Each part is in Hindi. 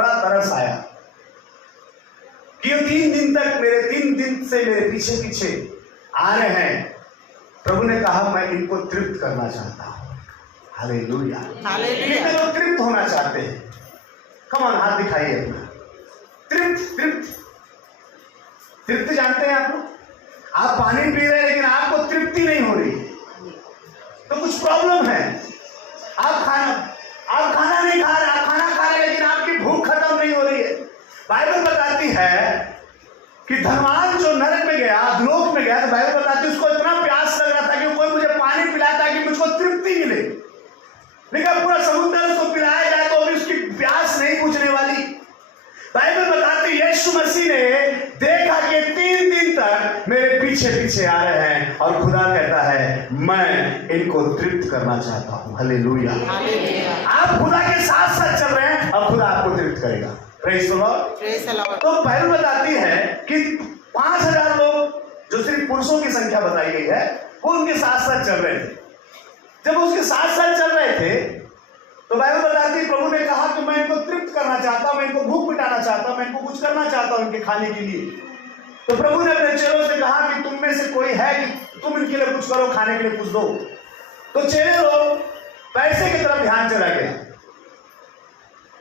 बड़ा तरस आया कि ये 3 दिन तक मेरे 3 दिन से मेरे पीछे पीछे आ रहे हैं। प्रभु ने कहा मैं इनको तृप्त करना चाहता हूँ। हालेलुया। कितने लोग तृप्त होना चाहते हैं? कम ऑन, हाथ दिखाइए अपना। तृप्त तृप्त तृप्त जानते हैं आप लोग? आप पानी पी रहे हैं लेकिन आपको तृप्ति नहीं हो रही, तो कुछ प्रॉब्लम है। आप खाना नहीं खा रहे, आप खाना खा रहे हैं लेकिन आपकी भूख खत्म नहीं हो रही है। बाइबल बताती है कि धनवान जो नरक में गया, अधोलोक में गया, तो बाइबल बताती है उसको इतना प्यास लग रहा था कि कोई मुझे पानी पिलाता कि मुझको तृप्ति मिले, लेकिन पूरा समुद्र उसको पिलाया जाए तो भी उसकी प्यास नहीं बुझने वाली। बाइबल बताती है यीशु मसीह ने देखा कि 3 दिन तक मेरे पीछे पीछे आ रहे हैं और खुदा कहता है मैं इनको तृप्त करना चाहता हूं। हालेलुया। आप खुदा के साथ साथ चल रहे हैं और खुदा आपको तृप्त करेगा। Praise the Lord. तो बाइबल बताती है कि 5000 लोग जो सिर्फ पुरुषों की संख्या बताई गई है वो उनके साथ साथ चल रहे थे। जब उसके साथ साथ चल रहे थे तो बाइबल बताती है प्रभु ने कहा कि मैं इनको तृप्त करना चाहता हूं, मैं इनको भूख मिटाना चाहता हूं, मैं इनको कुछ करना चाहता हूं इनके खाने के लिए। तो प्रभु ने अपने चेलों से कहा कि तुम में से कोई है कि तुम इनके लिए कुछ करो, खाने के लिए कुछ दो। तो चेले लोग पैसे की तरफ ध्यान चला गया।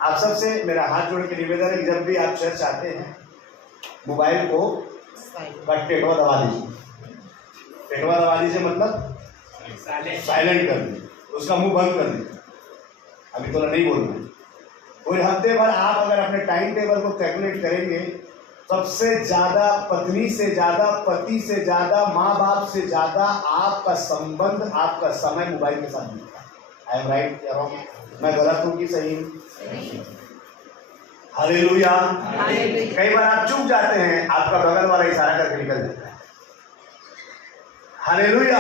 आप सबसे मेरा हाथ जोड़ के निवेदन है कि जब भी आप चर्च आते हैं मोबाइल को टेटवा दबा दीजिए। टेटवा दबा दीजिए मतलब साइलेंट कर दीजिए, उसका मुंह बंद कर दीजिए। अभी तो नहीं बोलना है। पूरे हफ्ते भर आप अगर अपने टाइम टेबल को कैलकुलेट करेंगे, सबसे ज्यादा पत्नी से ज्यादा, पति से ज्यादा, माँ बाप से ज्यादा आपका संबंध, आपका समय मोबाइल के साथ मिलता है। आई एम राइट या रॉन्ग? मैं गलत हूँ कि सही हूँ? हालेलुया। कई बार आप चूक जाते हैं, आपका बगल वाला इशारा करके निकल जाता है। हालेलुया।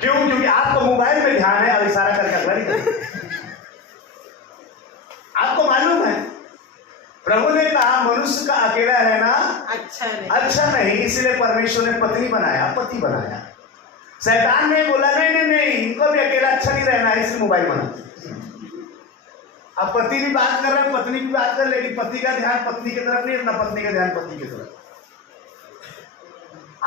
क्यों? क्योंकि आपको मोबाइल में ध्यान है और इशारा करके अगला निकल। आपको मालूम है प्रभु ने कहा मनुष्य का अकेला रहना अच्छा नहीं, इसलिए परमेश्वर ने पत्नी बनाया, पति बनाया। शैतान ने बोला नहीं, इनको भी अकेला अच्छा नहीं रहना है, इसलिए मोबाइल बना। अब पति भी बात कर रहे हैं, पत्नी भी बात कर रहे, लेकिन पति का ध्यान पत्नी की तरफ नहीं, अपना पत्नी का ध्यान पत्नी की तरफ।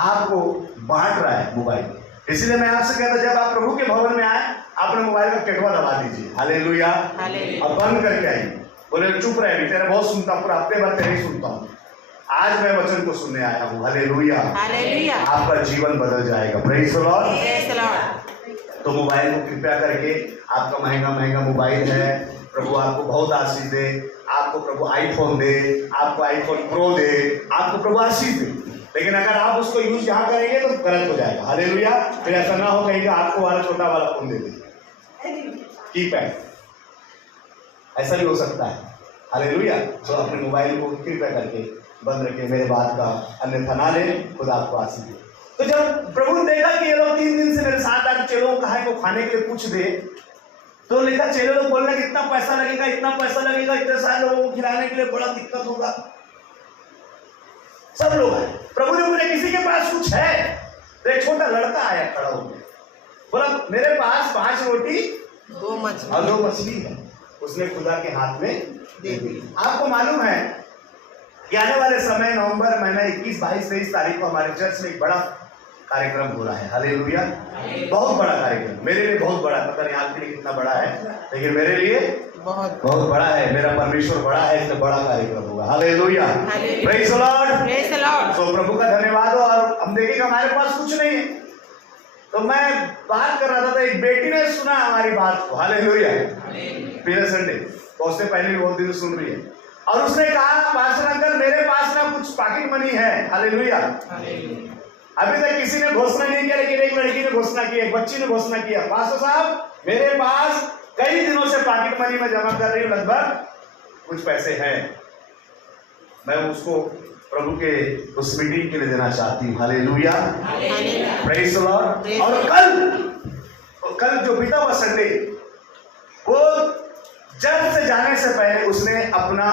आपको बांट रहा है मोबाइल। इसलिए मैं आपसे कहता जब आप प्रभु के भवन में आए अपने मोबाइल का टेटवा दबा दीजिए। हालेलुया। और बंद करके आइए। बोले चुप रहे, तेरा बहुत सुनता हूँ, पूरा हफ्ते भर तेरे ही सुनता हूँ, आज मैं वचन को सुनने आया हूँ। हालेलुया। आपका जीवन बदल जाएगा। Praise the Lord. तो मोबाइल को कृपया करके, आपका महंगा मोबाइल है, प्रभु आपको बहुत आशीष दे, आपको प्रभु आईफोन दे, आपको आईफोन प्रो दे, आपको प्रभु आशीष दे। लेकिन अगर आप उसको यूज यहाँ करेंगे तो गलत हो जाएगा। हालेलुया। फिर ऐसा ना हो कहीं आपको वाला छोटा वाला फोन दे दे, कीपैड, ऐसा भी हो सकता है। हालेलुया। तो अपने मोबाइल को कृपया करके बंद रखिए, मेरे बात का अन्यथा ना ले, खुदा आपको आशीष दे। तो जब प्रभु ने देखा कि ये लोग 3 दिन से मेरे साथ आके चेलों को कहा को खाने के लिए कुछ दे, तो लिखा चेले लोग बोलने कि इतना पैसा लगेगा, इतना पैसा लगेगा, इतने सारे लोगों को खिलाने के लिए बड़ा दिक्कत होगा। सब लोग आए, प्रभु ने बोले किसी के पास कुछ है? तो एक छोटा लड़का आया खड़ा हो गया, बोला मेरे पास 5 रोटी 2 मछली है। उसने खुदा के हाथ में दे दी। आपको मालूम है कि आने वाले समय नवंबर महीना 21, 22, 23 तारीख को हमारे चर्च में एक बड़ा कार्यक्रम हो रहा है। हालेलुया। बहुत बड़ा कार्यक्रम, मेरे लिए बहुत बड़ा, पता नहीं आपके लिए कितना बड़ा है, लेकिन मेरे लिए बहुत बड़ा है। मेरा परमेश्वर बड़ा है, इसलिए बड़ा कार्यक्रम होगा। हालेलुया। Praise the Lord. तो प्रभु का धन्यवाद हो। और हम देखेंगे हमारे पास कुछ नहीं है, तो मैं बात कर रहा था, एक बेटी ने सुना हमारी बात को। हालेलुया। पिछले संडे, तो उससे पहले भी बहुत दिन सुन रही है, और उसने कहा पास्टर अंकल मेरे पास ना कुछ पॉकेट मनी है। हालेलुया। अभी तक किसी ने घोषणा नहीं किया, लेकिन एक लड़की ने घोषणा की, एक बच्ची ने घोषणा किया, पास्टर साहब मेरे पास कई दिनों से पॉकेट मनी में जमा कर रही हूँ, लगभग कुछ पैसे हैं, मैं उसको प्रभु के उस मीटिंग के लिए देना चाहती हूँ। हालेलुया। Praise the Lord. और कल जो बीता हुआ संडे, वो चर्च से जाने से पहले उसने अपना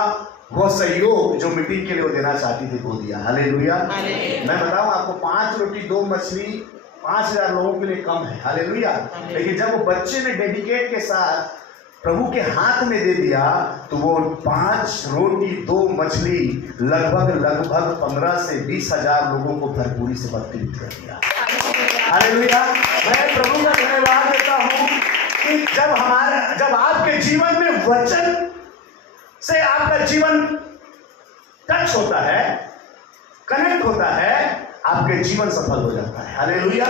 वो सहयोग जो मीटिंग के लिए वो देना चाहती थी वो दिया। हालेलुया। मैं बताऊं आपको, 5 रोटी 2 मछली 5000 लोगों के लिए कम है। हालेलुया। लेकिन जब वो बच्चे ने डेडिकेट के साथ प्रभु के हाथ में दे दिया तो वो 5 रोटी 2 मछली लगभग 15 से 20 हजार लोगों को भरपूरी से भर्तित कर दिया। हालेलुया। मैं प्रभु का धन्यवाद देता हूँ कि जब आपके जीवन में वचन से आपका जीवन टच होता है, कनेक्ट होता है, आपके जीवन सफल हो जाता है। हालेलुया।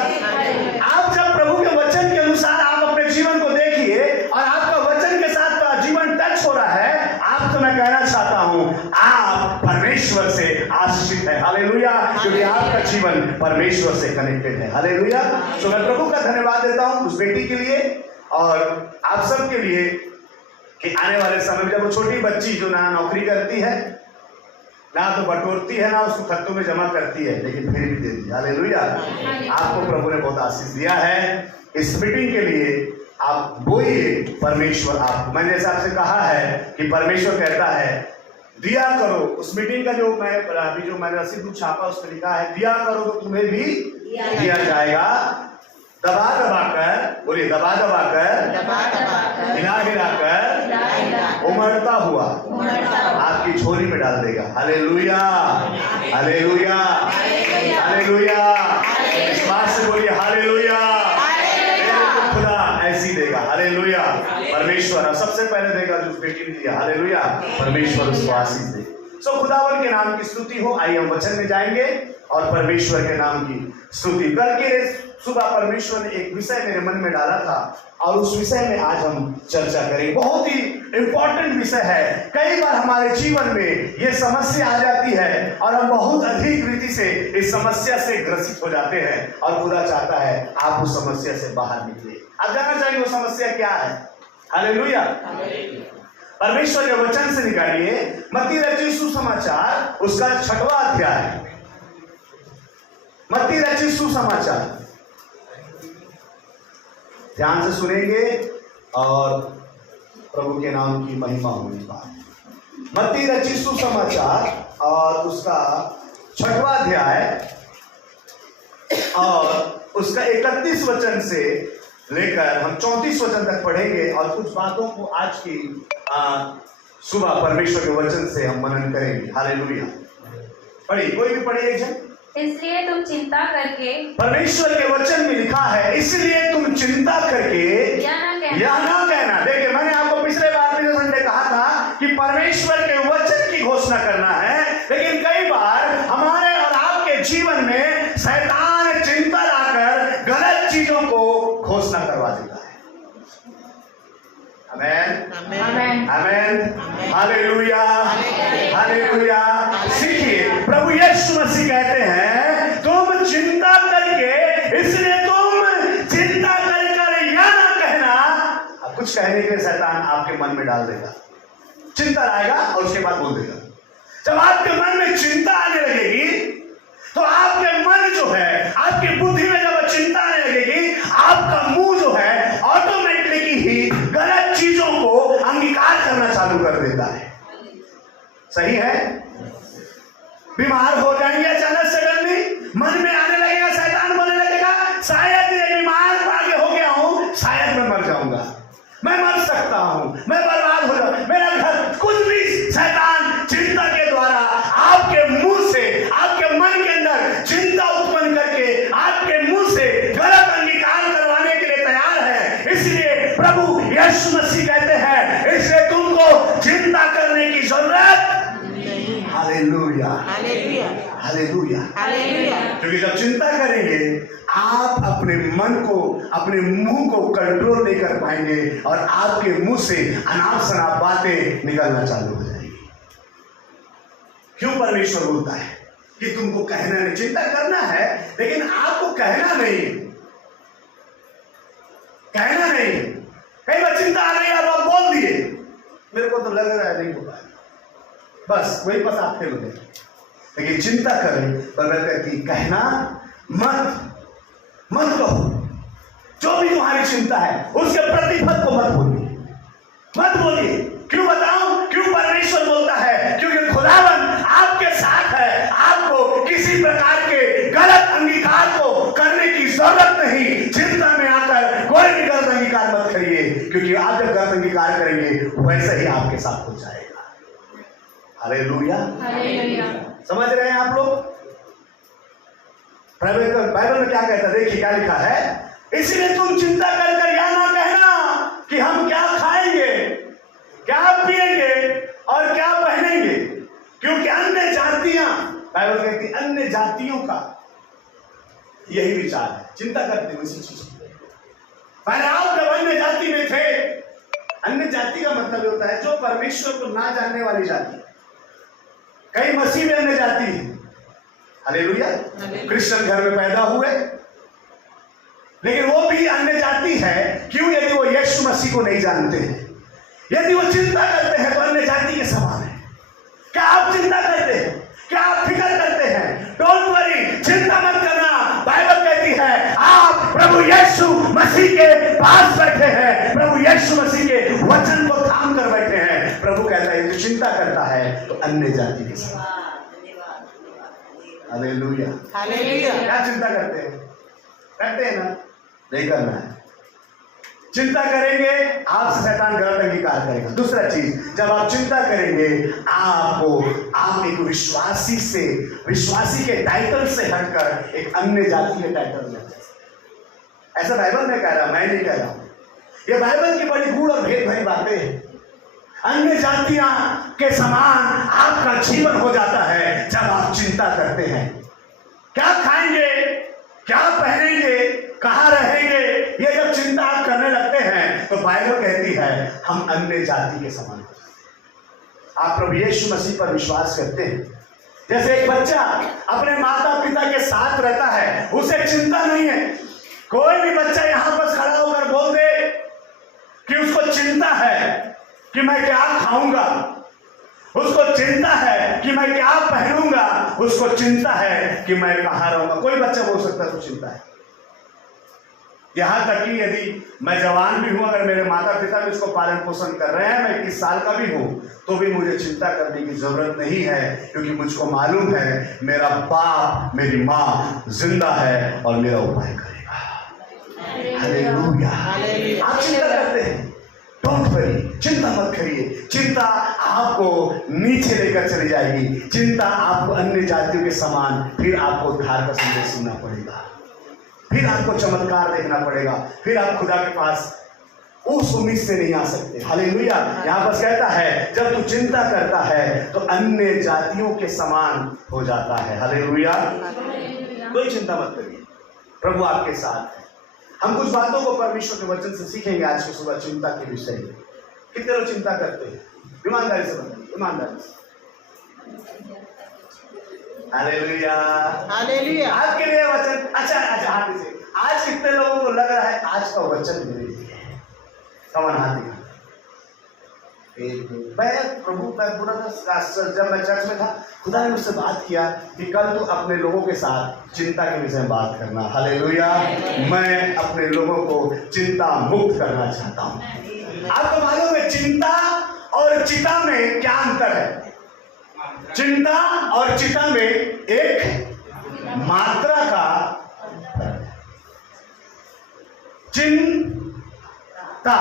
आप जब प्रभु के वचन के अनुसार आप अपने जीवन को देखिए और आपका वचन के साथ जीवन टच हो रहा है, आपको मैं कहना चाहता हूं आप परमेश्वर से आशीषित है। हालेलुया। क्योंकि आपका जीवन परमेश्वर से कनेक्टेड है। हालेलुया। तो मैं प्रभु का धन्यवाद देता हूं उस बेटी के लिए और आप सब के लिए कि आने वाले समय में जब वो छोटी बच्ची जो ना नौकरी करती है, ना तो बटोरती है, ना उसको खत्तों में जमा करती है, लेकिन फिर भी देती है। हालेलुया। आपको प्रभु ने बहुत आशीष दिया है। इस मीटिंग के लिए आप बोइए, परमेश्वर आप, मैंने जैसे आपसे कहा है कि परमेश्वर कहता है दिया करो। उस मीटिंग का जो मैंने रसीद छापा उसमें लिखा है दिया करो तो तुम्हें भी दिया जाएगा, दबा दबा कर, बोलिए दबा दबा कर, हिला हिला कर, उमड़ता हुआ आपकी झोली में डाल देगा। हालेलुया। हालेलुया। हालेलुया। विश्वास से बोलिए हालेलुया। खुदा ऐसी देगा। हालेलुया। परमेश्वर सबसे पहले देगा जो बेटी ने दिया। हालेलुया। परमेश्वर उसको आशीष दे। सो खुदावन के नाम की स्तुति हो। आइए हम वचन में जाएंगे और परमेश्वर के नाम की स्तुति। कल के सुबह परमेश्वर ने एक विषय मेरे मन में डाला था और उस विषय में आज हम चर्चा करेंगे। बहुत ही इंपॉर्टेंट विषय है। कई बार हमारे जीवन में ये समस्या आ जाती है और हम बहुत अधिक रीति से इस समस्या से ग्रसित हो जाते हैं और खुदा चाहता है आप उस समस्या से बाहर निकले। आप जानना चाहेंगे वो समस्या क्या है? हालेलुया। परमेश्वर के वचन से निकालिए मत्ती रचित सुसमाचार उसका 6वां अध्याय। मत्ती रचित सुसमाचार, ध्यान से सुनेंगे और प्रभु के नाम की महिमा होगी बात। मत्ती रचित सुसमाचार और उसका 6वां अध्याय और उसका 31 वचन से लेकर हम 34 वचन तक पढ़ेंगे और कुछ बातों को आज की सुबह परमेश्वर के वचन से हम मनन करेंगे। हालेलुया। पढ़िए, कोई भी पढ़िए एक जन। इसलिए तुम चिंता करके, परमेश्वर के वचन में लिखा है इसलिए तुम चिंता करके यह ना कहना। देखिए, मैंने आपको पिछले संडे कहा था कि परमेश्वर के वचन की घोषणा करना है, लेकिन कई बार हमारे और आपके जीवन में शैतान चिंता लाकर गलत चीजों को घोषणा करवा देता है। आमेन। आमेन। आमेन। हालेलुया। हालेलुया। सीखिए, प्रभु यीशु मसीह कहते हैं तुम चिंता करके, इसलिए तुम चिंता कर या ना कहना। अब कुछ कहने के शैतान आपके मन में डाल देगा, चिंता लाएगा और उसके बाद बोल देगा। जब आपके मन में चिंता आने लगेगी तो आपके मन जो है, आपकी बुद्धि में जब चिंता आने लगेगी, आपका मुंह जो है ऑटोमेटिकली ही गलत चीजों को अंगीकार करना चालू कर देता है। सही है? बीमार हो जाएंगे अचानक सडनली, मन में आने लगेगा, शैतान बोलने लगेगा शायद ये बीमार आगे हो गया हूं, शायद मैं मर जाऊंगा, मैं मर सकता हूं, मैं बर्बाद हो जाऊं, मेरा घर, कुछ भी शैतान चिंता के द्वारा आपके मुंह से, आपके मन के अंदर चिंता उत्पन्न करके आपके मुंह से गलत अंगीकार करवाने के लिए तैयार है। इसलिए प्रभु यीशु मसीह कहते हैं इसलिए तुमको चिंता करने की जरूरत। हालेलुया। हालेलुया। हालेलुया। हालेलुया। क्योंकि जब चिंता करेंगे आप अपने मन को, अपने मुंह को कंट्रोल नहीं कर पाएंगे और आपके मुंह से अनाप शनाप बातें निकलना चालू हो जाएंगी। क्यों परमेश्वर बोलता है कि तुमको कहना नहीं, चिंता करना है लेकिन आपको कहना नहीं, कहना नहीं। कई बार चिंता आ रही है और आप बोल दिए, मेरे को तो लग रहा है नहीं हो पाएगा, बस वही बस आप फेल हो गए। लेकिन चिंता करें बगैर कहती कहना मत कहो। जो भी तुम्हारी चिंता है उसके प्रतिफल को मत बोलिए। क्यों बताऊं? क्यों परमेश्वर बोलता है? क्योंकि खुदावन आपके साथ है। आपको किसी प्रकार के गलत अंगीकार को करने की जरूरत नहीं। चिंता में आकर कोई भी गलत अंगीकार मत करिए, क्योंकि आप जब गलत अंगीकार करेंगे के साथ हो जाएगा। हालेलुया। हालेलुया। समझ रहे हैं आप लोग? बाइबल में क्या कहता है, देखिए क्या लिखा है, इसलिए तुम चिंता कर कर यह ना कहना कि हम क्या खाएंगे, क्या पिएंगे और क्या पहनेंगे, क्योंकि अन्य जातियां, बाइबल कहती है अन्य जातियों का यही विचार है, चिंता करते हैं इसी चीज की। पहले आप जब अन्य जाति में थे, अन्य जाति का मतलब होता है जो परमेश्वर को ना जानने वाली जाति। कई मसीह में अन्य जाति है, हालेलुया, क्रिश्चियन घर में पैदा हुए, लेकिन वो भी अन्य जाति है। क्यों? यदि वो यीशु मसीह को नहीं जानते हैं, यदि वो चिंता करते हैं तो अन्य जाति के समान है। क्या आप चिंता करते हैं? क्या आप फिक्र करते हैं? डोंट वरी, चिंता मत करना। बाइबल कहती है आप प्रभु यीशु मसीह के पास बैठे हैं, प्रभु यीशु मसीह के वचन को थाम कर बैठे हैं। प्रभु कहता है जो चिंता करता है तो अन्य जाति के समान। Hallelujah, hallelujah. क्या चिंता करते हैं? करते हैं ना? नहीं करना है। चिंता करेंगे आपसे शैतान गलत अंगीकार करेगा। दूसरा चीज, जब आप चिंता करेंगे आप एक विश्वासी के टाइटल से हटकर एक अन्य जाति के टाइटल में, ऐसा बाइबल में कह रहा, मैं नहीं कह रहा हूं। ये बाइबल की बड़ी गूढ़ और भेद भरी बातें हैं। अन्य जातियां के समान आपका जीवन हो जाता है जब आप चिंता करते हैं। क्या खाएंगे, क्या पहनेंगे, कहां रहेंगे, ये जब चिंता आप करने लगते हैं तो बाइबल कहती है हम अन्य जाति के समान। आप प्रभु यीशु मसीह पर विश्वास करते हैं। जैसे एक बच्चा अपने माता पिता के साथ रहता है, उसे चिंता नहीं है। कोई भी बच्चा यहां पर खड़ा होकर बोल दे कि उसको चिंता है कि मैं क्या खाऊंगा, उसको चिंता है कि मैं क्या पहनूंगा, उसको चिंता है कि मैं कहां रहूंगा। कोई बच्चा बोल सकता है उसको चिंता है। यहां तक कि यदि मैं जवान भी हूं, अगर मेरे माता पिता भी उसको पालन पोषण कर रहे हैं, मैं 21 साल का भी हूं, तो भी मुझे चिंता करने की जरूरत नहीं है, क्योंकि मुझको मालूम है मेरा बाप मेरी माँ जिंदा है और मेरा उपाय करेगा। हालेलुया। आप चिंता करते हैं, डोंट वरी, चिंता मत करिए। चिंता आपको नीचे लेकर चली जाएगी। चिंता आपको अन्य जातियों के समान, फिर आपको उद्धार का संदेश सुनना पड़ेगा, फिर आपको चमत्कार देखना पड़ेगा, फिर आप खुदा के पास उस उम्मीद से नहीं आ सकते। हालेलुया। यहाँ बस कहता है जब तू चिंता करता है तो अन्य जातियों के समान हो जाता है। हालेलुया। कोई चिंता मत करिए, प्रभु आपके साथ है। हम कुछ बातों को परमेश्वर के वचन से सीखेंगे आज की सुबह चिंता के विषय में। कितने लोग चिंता करते हैं? ईमानदारी से बताइए, ईमानदारी से। Hallelujah, hallelujah. आपके लिए वचन, अच्छा हाथ से, आज कितने लोगों को लग रहा है आज का वचन मेरे लिए है? कमन हाथ दिखा। मैं प्रभु जब मैं चर्च में था, खुदा ने मुझसे बात किया कि कल तू अपने लोगों के साथ चिंता के विषय में बात करना। हालेलुया। मैं अपने लोगों को चिंता मुक्त करना चाहता हूँ। आपको मालूम है चिंता और चिता में क्या अंतर है? चिंता और चिता में एक मात्रा का, चिंता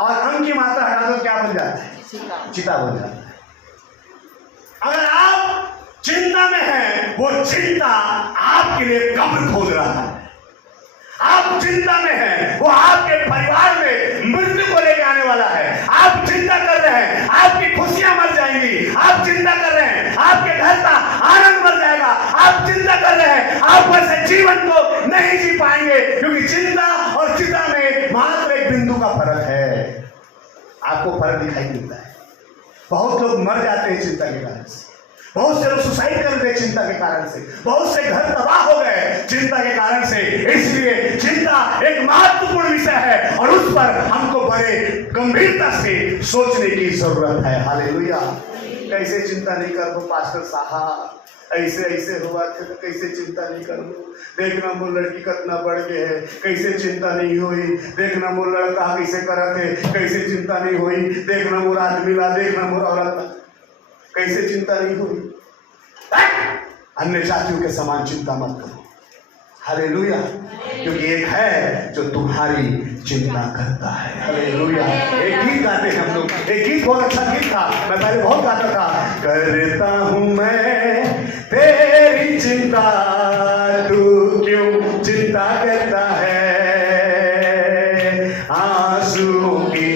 और अंक की मात्रा हटा दो, क्या बन जाता है? चिता बन जाता है। अगर आप चिंता में हैं, वो चिंता आपके लिए कब्र खोद रहा है। आप चिंता में हैं, वो आपके परिवार में मृत्यु को लेकर आने वाला है। आप चिंता कर रहे हैं, आपकी खुशियां मर जाएंगी। आप चिंता कर रहे हैं, आपके घर का आनंद मर जाएगा। आप चिंता कर रहे हैं, आप वैसे जीवन को नहीं जी पाएंगे, क्योंकि चिंता और चिंता में मात्र एक बिंदु का फर्क है। आपको फर्क दिखाई देता है। बहुत लोग मर जाते हैं चिंता के कारण से, बहुत से लोग सुसाइड कर रहे चिंता के कारण से, बहुत से घर तबाह हो गए चिंता के कारण से। इसलिए चिंता एक महत्वपूर्ण विषय है और उस पर हमको बड़े गंभीरता से सोचने की जरूरत है। हालेलुया। कैसे चिंता नहीं कर दो पास्टर साहब, ऐसे ऐसे हुआ थे तो कैसे चिंता नहीं कर दो। देखना वो लड़की कितना बढ़ गए है, कैसे चिंता नहीं हुई। देखना वो लड़का कैसे करा थे, कैसे चिंता नहीं हुई। देखना वो आदमी ला, देखना वो औरत, कैसे चिंता नहीं हुई। अन्य जातियों के समान चिंता मत करो। हालेलुया। क्योंकि एक है जो तुम्हारी चिंता करता है। हालेलुया। एक गीत गाते हैं हम लोग, एक गीत बहुत अच्छा गीत था, मैं पहले बहुत गाता था। करता हूं मैं तेरी चिंता, तू क्यों चिंता करता है, आंसू की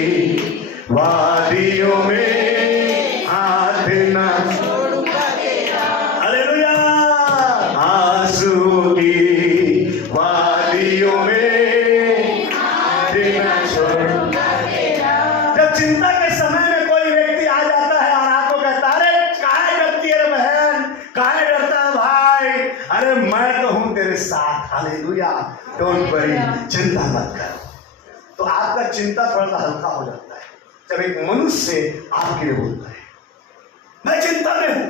वादियों में हाथ ना छोड़ूंगा तेरा। हालेलुया। आंसू की वादियों में हाथ ना छोड़ूंगा तेरा। जब चिंता के समय में कोई व्यक्ति आ जाता है और आपको कहता है, अरे काहे डरती है बहन, काहे डरता है भाई, अरे मैं तो हूं तेरे साथ। हालेलुया। डोंट वरी, चिंता मत कर। तो आपका चिंता थोड़ा सा हल्का हो जाता है जब एक मनुष्य आपके लिए बोलता है, मैं चिंता में हूं,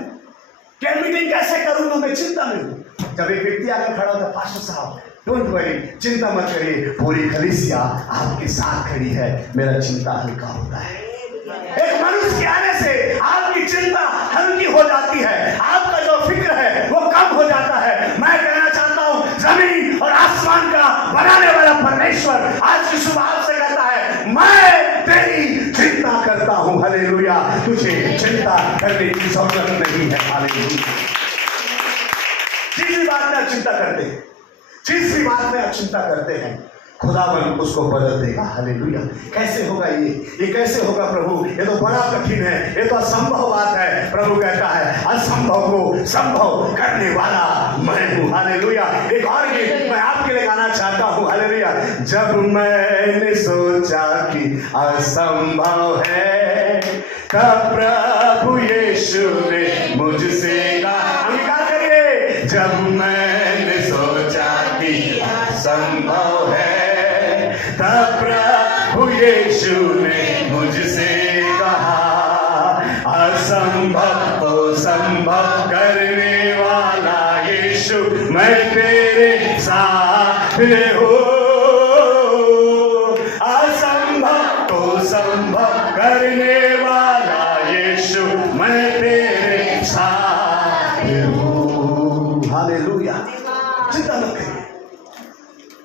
क्या मीटिंग कैसे करूंगा, मैं चिंता में हूं। जब एक व्यक्ति आकर खड़ा होता है, पास्टर साहब डोंट वरी, चिंता मत करिए, पूरी कलीसिया आपके साथ खड़ी है, मेरा चिंता हल्का होता है। एक मनुष्य के आने से आपकी चिंता हल्की हो जाती है, आपका जो फिक्र है वो कम हो जाता है। मैं कहना चाहता हूं, जमीन और आसमान का बनाने वाला परमेश्वर आज की सुबह आपसे कहता है, मैं तेरी चिंता करता हूं। हालेलुया। तुझे चिंता करने की जरूरत नहीं है। हालेलुया। जिस भी बात में आप चिंता करते हैं, जिस भी बात में आप चिंता करते हैं, खुदावन उसको बदल देगा। हालेलुया। कैसे होगा ये कैसे होगा प्रभु, ये तो बड़ा कठिन है, ये तो असंभव बात है। प्रभु कहता है, असंभव को संभव करने वाला मैं हूं। हालेलुया। एक और गीत मैं आपके लिए गाना चाहता हूं। हालेलुया। जब मैंने सोचा कि असंभव है, तब प्रभु यीशु ने मुझसे कहा, अंगीकार करिए, जब मैंने सोचा कि असंभव है, तब प्रभु यीशु ने मुझसे कहा, असंभव को संभव करने वाला यीशु, मैं तेरे साथ हूँ। असंभव को संभव करने वाला यीशु, मैं तेरे साथ हूँ। हालेलुया। चिंता मत करिए,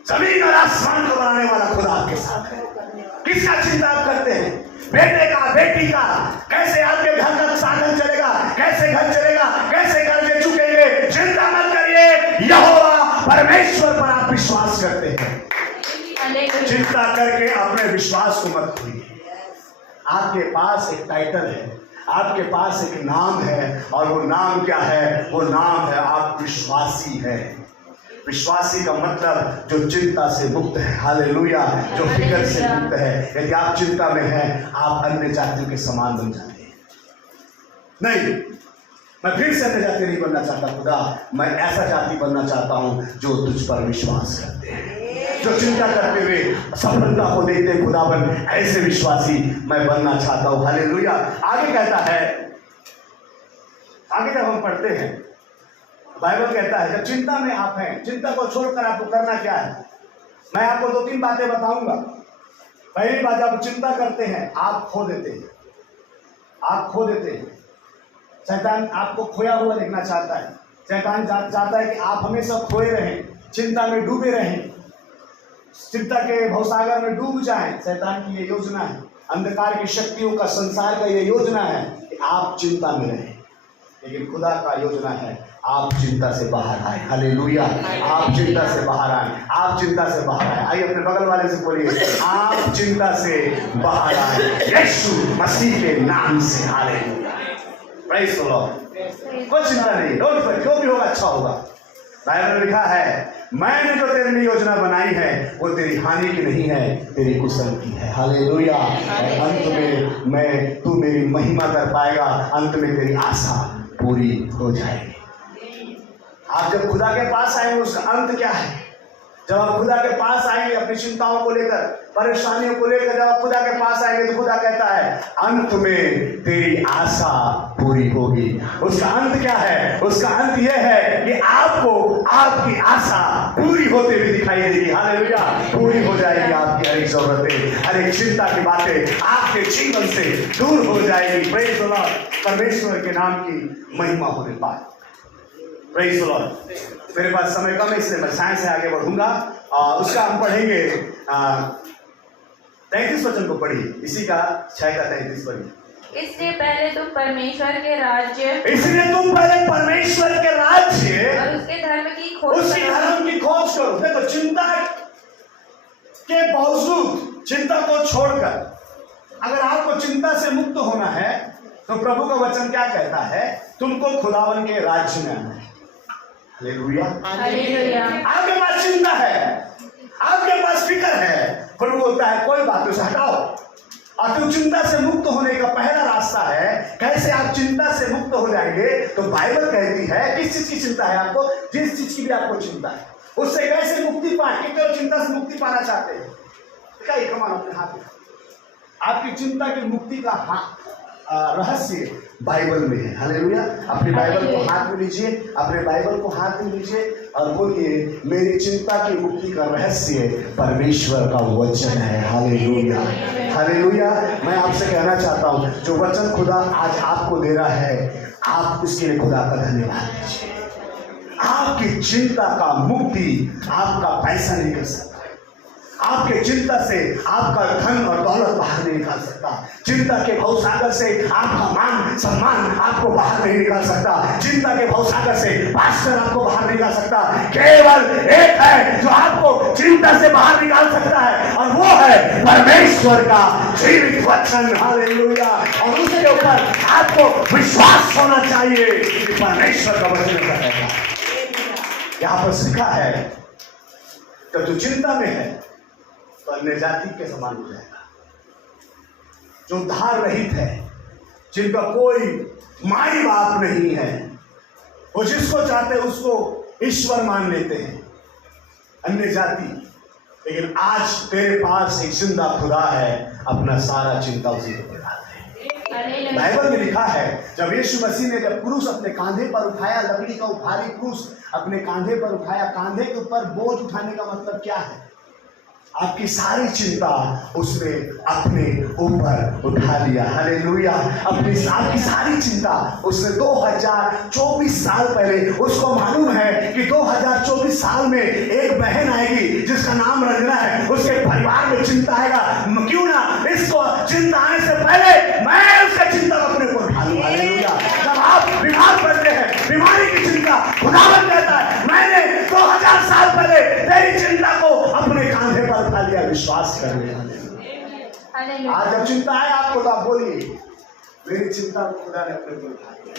जमीन और आसमान को बनाने वाला खुदा आपके साथ है। किसका चिंता आप करते हैं? बेटे का, बेटी का, कैसे आपके घर का साधन चलेगा, कैसे घर चलेगा, कैसे कर्जे चुकेंगे, चिंता मत करिए। यहोवा परमेश्वर पर आप विश्वास करते हैं, चिंता करके अपने विश्वास को मत खोइए। आपके पास एक टाइटल है, आपके पास एक नाम है, और वो नाम क्या है? वो नाम है आप विश्वासी हैं। विश्वासी का मतलब जो चिंता से मुक्त है। हालेलुया। जो फिक्र से मुक्त है। यदि आप चिंता में हैं, आप अन्य जातियों के समान बन जाते हैं। नहीं, मैं फिर से अन्य जाति नहीं बनना चाहता खुदा, मैं ऐसा जाति बनना चाहता हूं जो तुझ पर विश्वास करते हैं, जो चिंता करते हुए सफलता को देखते हैं। खुदाबन, ऐसे विश्वासी मैं बनना चाहता हूं। हालेलुया। आगे कहता है, आगे जब हम पढ़ते हैं, बाइबल कहता है, जब चिंता में आप हैं, चिंता को छोड़कर आपको करना क्या है? मैं आपको 2-3 बातें बताऊंगा। पहली बात, जब चिंता करते हैं आप खो देते हैं, आप खो देते हैं। शैतान आपको खोया हुआ देखना चाहता है। शैतान चाहता है कि आप हमेशा खोए रहें, चिंता में डूबे रहें, चिंता के भवसागर में डूब जाएं। शैतान की ये योजना है, अंधकार की शक्तियों का, संसार का ये योजना है कि आप चिंता में रहें। लेकिन खुदा का योजना है आप चिंता से बाहर आए। हालेलुया। आप चिंता से बाहर आए, आप चिंता से बाहर आए। आइए अपने बगल वाले से बोलिए, आप चिंता से बाहर आए यीशु मसीह के नाम से। हालेलुया। Praise the Lord. कोई चिंता नहीं, डोंट वरी, जो भी होगा अच्छा होगा। बाइबल में लिखा है, मैंने जो तेरे लिए योजना बनाई है वो तेरी हानि की नहीं है, तेरी कुशल की है। हालेलुया। और अंत में तू मेरी महिमा कर पाएगा, अंत में तेरी आशा पूरी हो जाएगी। आप जब खुदा के पास आएंगे, उसका अंत क्या है? जब आप खुदा के पास आएंगे अपनी चिंताओं को लेकर, परेशानियों को लेकर, जब आप खुदा के पास आएंगे तो खुदा कहता है, अंत में तेरी आशा पूरी होगी। उसका अंत क्या है? उसका अंत यह है कि आपको आपकी आशा पूरी होते हुए दिखाई देगी। हालेलुया। पूरी हो जाएगी आपकी हर एक जरूरतें, हर एक चिंता की बातें आपके जीवन से दूर हो जाएगी। Praise the Lord. परमेश्वर के नाम की महिमा होने पाए। Praise the Lord. मेरे पास समय कम है इसलिए मैं साइंस से आगे बढ़ूंगा। उसका हम पढ़ेंगे 33 वचन को पढ़िए, इसी का 6 का 33 पढ़िए। इसलिए पहले तुम परमेश्वर के राज्य और उसके धर्म की खोज उसकी करो। धर्म की खोज करो। देखो, चिंता के बावजूद, चिंता को छोड़कर अगर आपको चिंता से मुक्त होना है तो प्रभु का वचन क्या कहता है? तुमको खुदावन के राज्य में आना है। हालेलुया। हालेलुया। आपके पास चिंता है, आपके पास फिक्र है, प्रभु बोलता है कोई बात उसे हटाओ। और तो चिंता से मुक्त होने का पहला रास्ता है, कैसे आप चिंता से मुक्त हो जाएंगे? तो बाइबल कहती है किस चीज की चिंता है आपको? जिस चीज की भी आपको चिंता है उससे कैसे मुक्ति पाए। कितने चिंता से मुक्ति पाना चाहते हैं? क्या ये कमान अपने हाथ में? आपकी चिंता की मुक्ति का रहस्य बाइबल में है। हालेलुया। अपने बाइबल को हाथ में लीजिए, अपने बाइबल को हाथ में लीजिए और बोलिए, मेरी चिंता की मुक्ति का रहस्य परमेश्वर का वचन है। Hallelujah, hallelujah. मैं आपसे कहना चाहता हूं, जो वचन खुदा आज आपको दे रहा है, आप इसके लिए खुदा का धन्यवाद दीजिए। आपकी चिंता का मुक्ति आपका पैसा नहीं कर सकता। आपके चिंता से आपका धन और दौलत बाहर नहीं निकाल सकता। चिंता के भवसागर से आपका मान सम्मान आपको बाहर नहीं निकाल सकता। चिंता के भवसागर से पास्टर आपको बाहर नहीं निकाल सकता। केवल एक है जो आपको चिंता से बाहर निकाल सकता है और वो है परमेश्वर का जीवित वचन। हालेलुया। और उसके ऊपर आपको विश्वास होना चाहिए कि परमेश्वर का वचन है। यहाँ पर लिखा है जब तू चिंता में है तो अन्य जाति के समान हो जाएगा। जो उद्धार रहित है, जिनका कोई माई बाप नहीं है, वो जिसको चाहते हैं उसको ईश्वर मान लेते हैं, अन्य जाति। लेकिन आज तेरे पास एक जिंदा खुदा है, अपना सारा चिंता उसी को दे डालते हैं। बाइबल में लिखा है जब यीशु मसीह ने जब क्रूस अपने कांधे पर उठाया, लकड़ी का भारी क्रूस अपने कांधे पर उठाया। कांधे के ऊपर बोझ उठाने का मतलब क्या है? आपकी सारी चिंता उसने अपने ऊपर उठा लिया। हालेलुया। आपकी सारी चिंता उसने 2024 साल पहले, उसको मालूम है कि 2024 साल में एक बहन आएगी जिसका नाम रंजना है, उसके परिवार में चिंता आएगा। क्यों ना इसको चिंता आने से पहले मैं उसका चिंता अपने ऊपर उठा लूं। हालेलुया। जब आप बीमार पड़ते हैं, बीमारी की चिंता खुदावन कहता है मैंने 2000 साल पहले तेरी चिंता को अपने कांधे पर उठा लिया। विश्वास कर लिया। आज जब चिंता है आपको तो आप बोलिए, मेरी चिंता को खुदा ने अपने ऊपर उठा लिया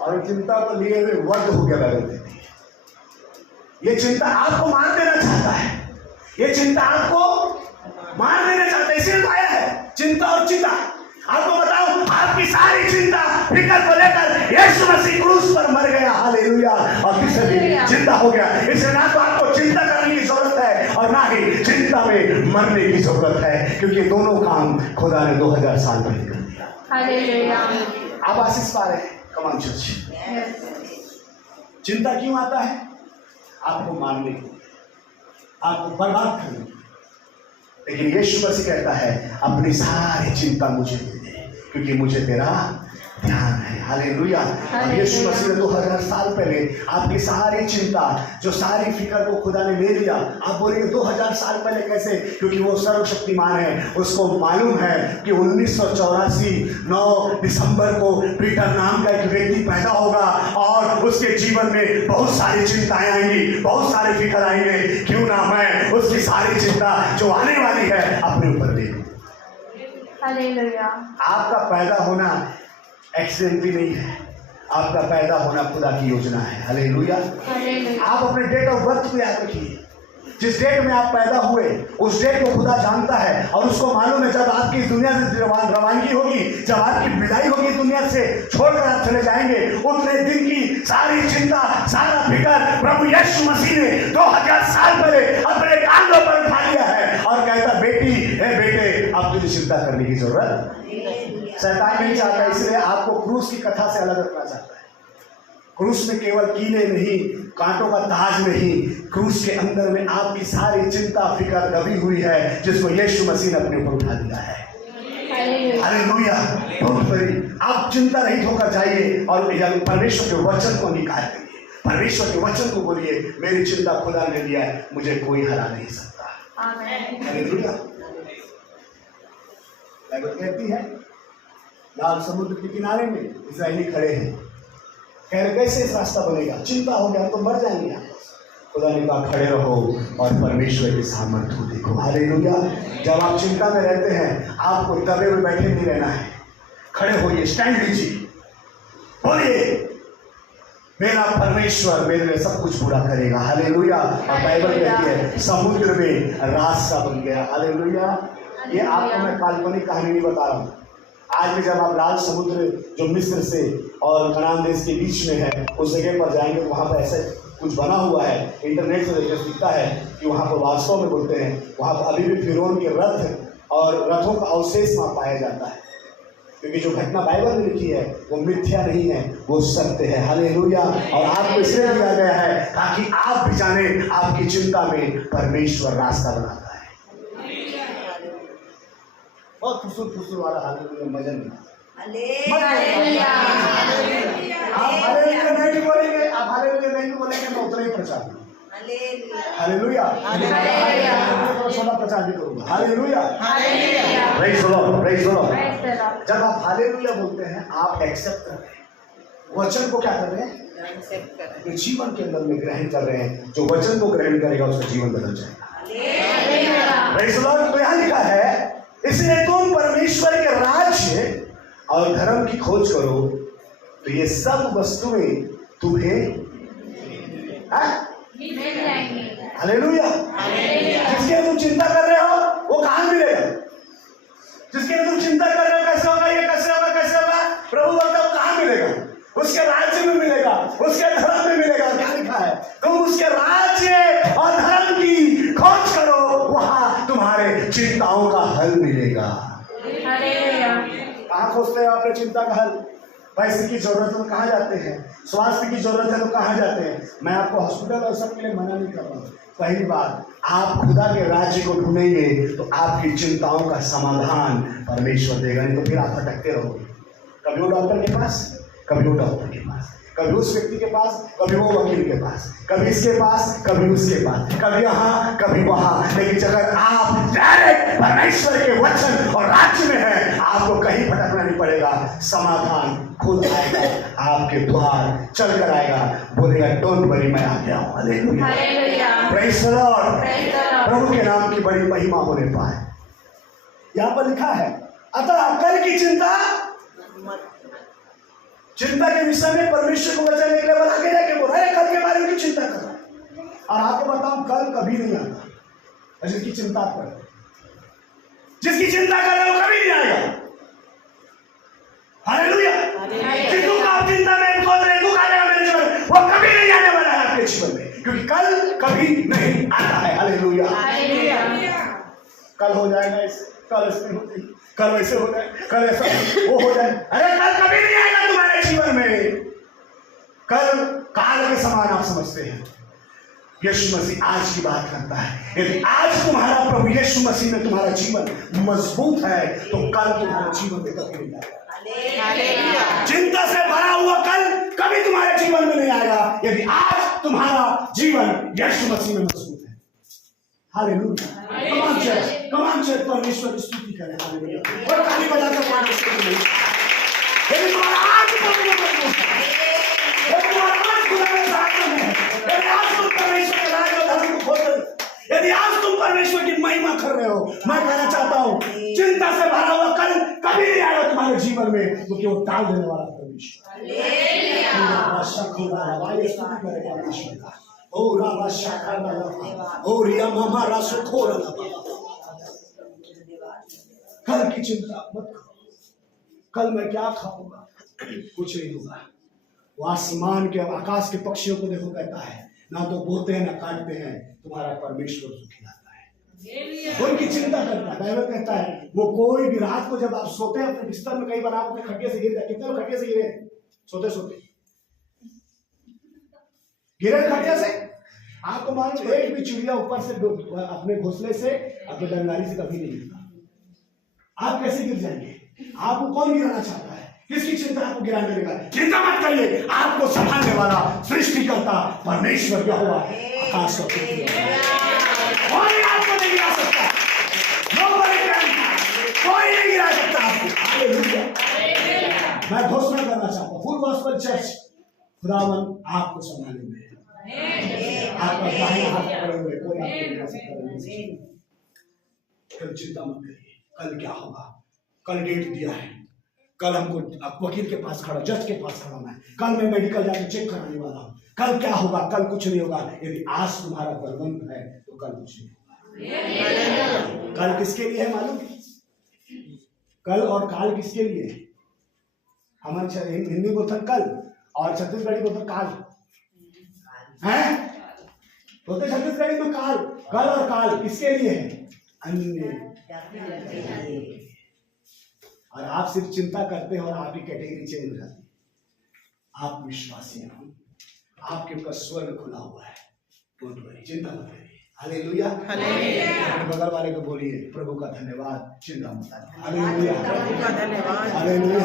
और चिंता को लिए हुए वर्द हो गया बैठे। ये चिंता आपको मार देना चाहता है, ये चिंता आपको मार देना चाहता है। इसीलिए आया है चिंता और चिंता। आपको बताओ, आपकी सारी चिंता फिक्र को लेकर यीशु मसीह क्रूस पर मर गया। हालेलुया। और किसी दिन जिंदा हो गया। इसलिए ना तो आपको चिंता करने की जरूरत है और ना ही चिंता में मरने की जरूरत है, क्योंकि दोनों काम खुदा ने 2000 साल पहले कर दिया। हालेलुया। आप आशीष पा रहे हैं। Come on church. चिंता क्यों आता है? आपको मारने के लिए, आपको बर्बाद करने के लिए। लेकिन यीशु मसीह कहता है अपनी सारी चिंता मुझे दे दे, क्योंकि मुझे तेरा ध्यान है। हालेलुया। और यीशु मसीह ने 2000 साल पहले आपकी सारी चिंता, जो सारी फिक्र को खुदा ने ले लिया। आप बोलेंगे 2000 साल पहले कैसे? क्योंकि वो सर्वशक्तिमान है। उसको मालूम है कि 1984 9 दिसंबर को पीटर नाम का एक व्यक्ति पैदा होगा और उसके जीवन में बहुत सारी चिंताएं आएंगी, बहुत सारे फिक्र आएंगे। क्यों ना मैं उसकी सारी चिंता जो आने वाली है अपने ऊपर ले लूं। हालेलुया। आपका पैदा होना एक्सीडेंटली नहीं है, आपका पैदा होना खुदा की योजना है। हालेलुया। आप अपने डेट ऑफ बर्थ को याद रखिए। जिस डेट में आप पैदा हुए उस डेट को खुदा जानता है और उसको मालूम है जब आपकी इस दुनिया से रवानगी होगी, जब आपकी विदाई होगी दुनिया से छोड़कर आप चले जाएंगे, उतने दिन की सारी चिंता, सारा फिक्र प्रभु यीशु मसीह ने 2000 साल पहले अपने कांधों पर उठा लिया है और कहता बेटी है, बेटे अब तुझे चिंता करने की जरूरत। शैतान नहीं चाहता, इसलिए आपको क्रूस की कथा से अलग रखना चाहता है। क्रूस में केवल कीले नहीं, कांटों का ताज नहीं, क्रूस के अंदर में आपकी सारी चिंता फिक्र दबी हुई है, जिसको यीशु मसीह ने अपने ऊपर उठा दिया है। हालेलुया। बहुत बड़ी आप चिंता रहित होकर जाइए और परमेश्वर के वचन को निकाल करिए। परमेश्वर के वचन को बोलिए, मेरी चिंता खुदा ने लिया है, मुझे कोई हरा नहीं सकता। आमीन। हालेलुया। बाइबल कहती है लाल समुद्र के किनारे में इस्राएली खड़े हैं, कह रहे कैसे इस रास्ता बनेगा, चिंता हो गया तो मर जाएंगे आप। खुदा ने कहा खड़े रहो और परमेश्वर के सामर्थ्य को देखो। हालेलुया। जब आप चिंता में रहते हैं, आपको दबे में बैठे नहीं रहना है, खड़े होइए, स्टैंड लीजिए, बोलिए मेरा परमेश्वर मेरे लिए सब कुछ पूरा करेगा। हालेलुया। और बाइबल कहती है समुद्र में रास्ता बन गया। हालेलुया। ये आपको मैं काल्पनिक कहानी नहीं बता रहा हूँ। आज भी जब आप लाल समुद्र जो मिस्र से और कनान देश के बीच में है, उस जगह पर जाएंगे तो वहाँ पर ऐसे कुछ बना हुआ है, इंटरनेट से देखकर दिखता है कि वहाँ पर वास्तव में बोलते हैं वहाँ पर अभी भी फिरौन के रथ और रथों का अवशेष वहाँ पाया जाता है, क्योंकि जो घटना बाइबल में लिखी है वो मिथ्या नहीं है, वो सत्य है। हालेलुया। और आपको इसलिए दिया गया है ताकि आप भी जाने आपकी चिंता में परमेश्वर रास्ता बनाता है। बहुत फुसुर वाला हालेलुया मजा नहीं। हालेलुया। आप हालेलुया नहीं बोलेंगे, आप हालेलुया नहीं बोलेंगे, मैं उतना ही प्रचार करूंगा। हालेलुया। थोड़ा प्रचार भी करूंगा। Hallelujah. Praise the Lord, praise the Lord. जब आप हालेलुया बोलते हैं, आप एक्सेप्ट कर रहे हैं वचन को, क्या कर रहे हैं, एक्सेप्ट कर रहे हैं, जीवन के अंदर में ग्रहण कर रहे हैं। जो वचन को ग्रहण करेगा उसका जीवन बदल जाएगा। Praise the Lord. तो यहाँ लिखा है इसलिए तुम परमेश्वर के राज्य और धर्म की खोज करो तो ये सब वस्तुएं तुम्हें हालेलुया। जिसके तुम चिंता कर रहे हो वो कहाँ मिलेगा, जिसके तुम चिंता कर रहे हो कैसे होगा, ये कैसे होगा, कैसे होगा, प्रभु बोलता है कहाँ मिलेगा, उसके राज्य में मिलेगा, उसके धर्म में मिलेगा। क्या लिखा है, तुम उसके राज्य और धर्म की खोज करो, वहां तुम्हारे चिंताओं का हल मिलेगा। कहाँ खोजते हो अपने चिंता का हल? पैसे की जरूरत है तो कहाँ जाते हैं, स्वास्थ्य की जरूरत है तो कहाँ जाते हैं। मैं आपको हॉस्पिटल और सब के लिए मना नहीं कर रहा हूँ। पहली बात, आप खुदा के राज्य को ढूंढेंगे तो आपकी चिंताओं का समाधान परमेश्वर देगा, नहीं तो फिर आप भटकते रहोगे। कभी वो डॉक्टर के पास, कभी वो डॉक्टर के पास, कभी उस व्यक्ति के पास, कभी वो वकील के पास, कभी इसके पास, कभी उसके पास, कभी यहाँ कभी वहां। लेकिन अगर आप डायरेक्ट परमेश्वर के वचन और राज्य में हैं, आपको कहीं भटकना नहीं पड़ेगा। समाधान खुद आएगा, आपके द्वार चल कर आएगा, बोलेगा डोंट वरी मैं आ गया हूँ। हालेलुया। Praise the Lord. प्रभु के नाम की बड़ी महिमा होने पाए। यहाँ पर लिखा है अतः कल की चिंता के विषय में परमेश्वर को बचाने के लिए बना के जाके बोला है, कल के बारे में क्यों चिंता कर रहा है। और आपको बताऊं कल कभी नहीं आता। जिसकी चिंता कर, जिसकी चिंता कर रहे हो कभी नहीं आएगा। हालेलुया। जिस दुख आप चिंता में सोच रहे दुख आ जाएगा मेरे जीवन, वो कभी नहीं आने वाला है आपके जीवन में, क्योंकि कल कभी नहीं आता है। हालेलुया। कल हो जाएगा ऐसे, कल ऐसे होते, कल वैसे हो जाए, कल ऐसा वो हो जाए। अरे कल कभी नहीं आएगा तुम्हारे जीवन में। कल काल के समान आप समझते हैं। यीशु मसीह आज की बात करता है। यदि आज तुम्हारा प्रभु यीशु मसीह में तुम्हारा जीवन मजबूत है तो कल तुम्हारे जीवन में कभी नहीं आएगा। चिंता से भरा हुआ कल कभी तुम्हारे जीवन में नहीं आएगा, यदि आज तुम्हारा जीवन यीशु मसीह में मजबूत है। हालेलुया। कमान चर्च परमेश्वर की स्तुति करें। हालेलुया। और ताली बजाकर परमेश्वर की यदि तुम्हारा आज मजबूत है, यदि तुम्हारा आज खुदा में साथ में है, यदि आज तुम परमेश्वर के राज्य और धर्म को खोज रहे हो, यदि आज तुम परमेश्वर की महिमा कर रहे हो, मैं कहना चाहता हूँ चिंता से भरा हुआ कल कभी नहीं आएगा तुम्हारे जीवन में, क्योंकि वो टाल देने वाला परमेश्वर। कल की चिंता मत करो, कल मैं क्या खाऊंगा, कुछ नहीं होगा। वो आसमान के आकाश के पक्षियों को देखो, कहता है ना तो बोते हैं ना काटते हैं, तुम्हारा परमेश्वर जो खिलाता है। उनकी चिंता करता है। बाइबल कहता है वो कोई भी रात को जब आप सोते हैं अपने बिस्तर में, कई बार आप अपने खटिया से गिर जाए। कितने लोग खटिया से गिरे सोते सोते गिरे खटिया से? आपको मालूम एक भी चिड़िया ऊपर से अपने घोंसले से अपने डंगारी से कभी नहीं गिरता। आप कैसे गिर जाएंगे? आपको कौन गिराना चाहता है? किसकी चिंता आपको गिराने देगा? चिंता मत करिए, आपको संभालने वाला सृष्टिकर्ता परमेश्वर क्या हुआ है, आकाश और पृथ्वी। कोई आपको नहीं गिरा सकता, कोई नहीं गिरा सकता आपको। हालेलुया। मैं घोषणा करना चाहता हूँ, फुल गॉस्पेल चर्च, खुदावन आपको संभाले हुए है, आपका दाहिना हाथ पकड़े हुए, कोई आपको गिरा सकता नहीं। कल चिंता मत करिए, कल क्या होगा, कल डेट दिया है, कल हमको वकील के पास खड़ा, जज के पास खड़ा होना है, कल मैं मेडिकल जाकर चेक कराने वाला हूँ, कल क्या होगा, कल कुछ नहीं होगा। यदि आज तुम्हारा बलवंत है तो कल कुछ नहीं होगा। कल किसके लिए है मालूम? कल और काल किसके लिए है? हमारे हिंदी बोलते कल और छत्तीसगढ़ी बोलते काल है, बोलते छत्तीसगढ़ी में काल। कल और काल किसके लिए है? अन्य। और आप सिर्फ चिंता करते हैं और आप ही कैटेगरी चेंज हो जाती है। आप विश्वासी हैं, आपके ऊपर स्वर्ग खुला हुआ है, डोंट वरी, चिंता मत करिए। हालेलुया। अपने बगल वाले को बोलिए, प्रभु का धन्यवाद, चिंता मत करिए। हालेलुया, प्रभु का धन्यवाद। हालेलुया।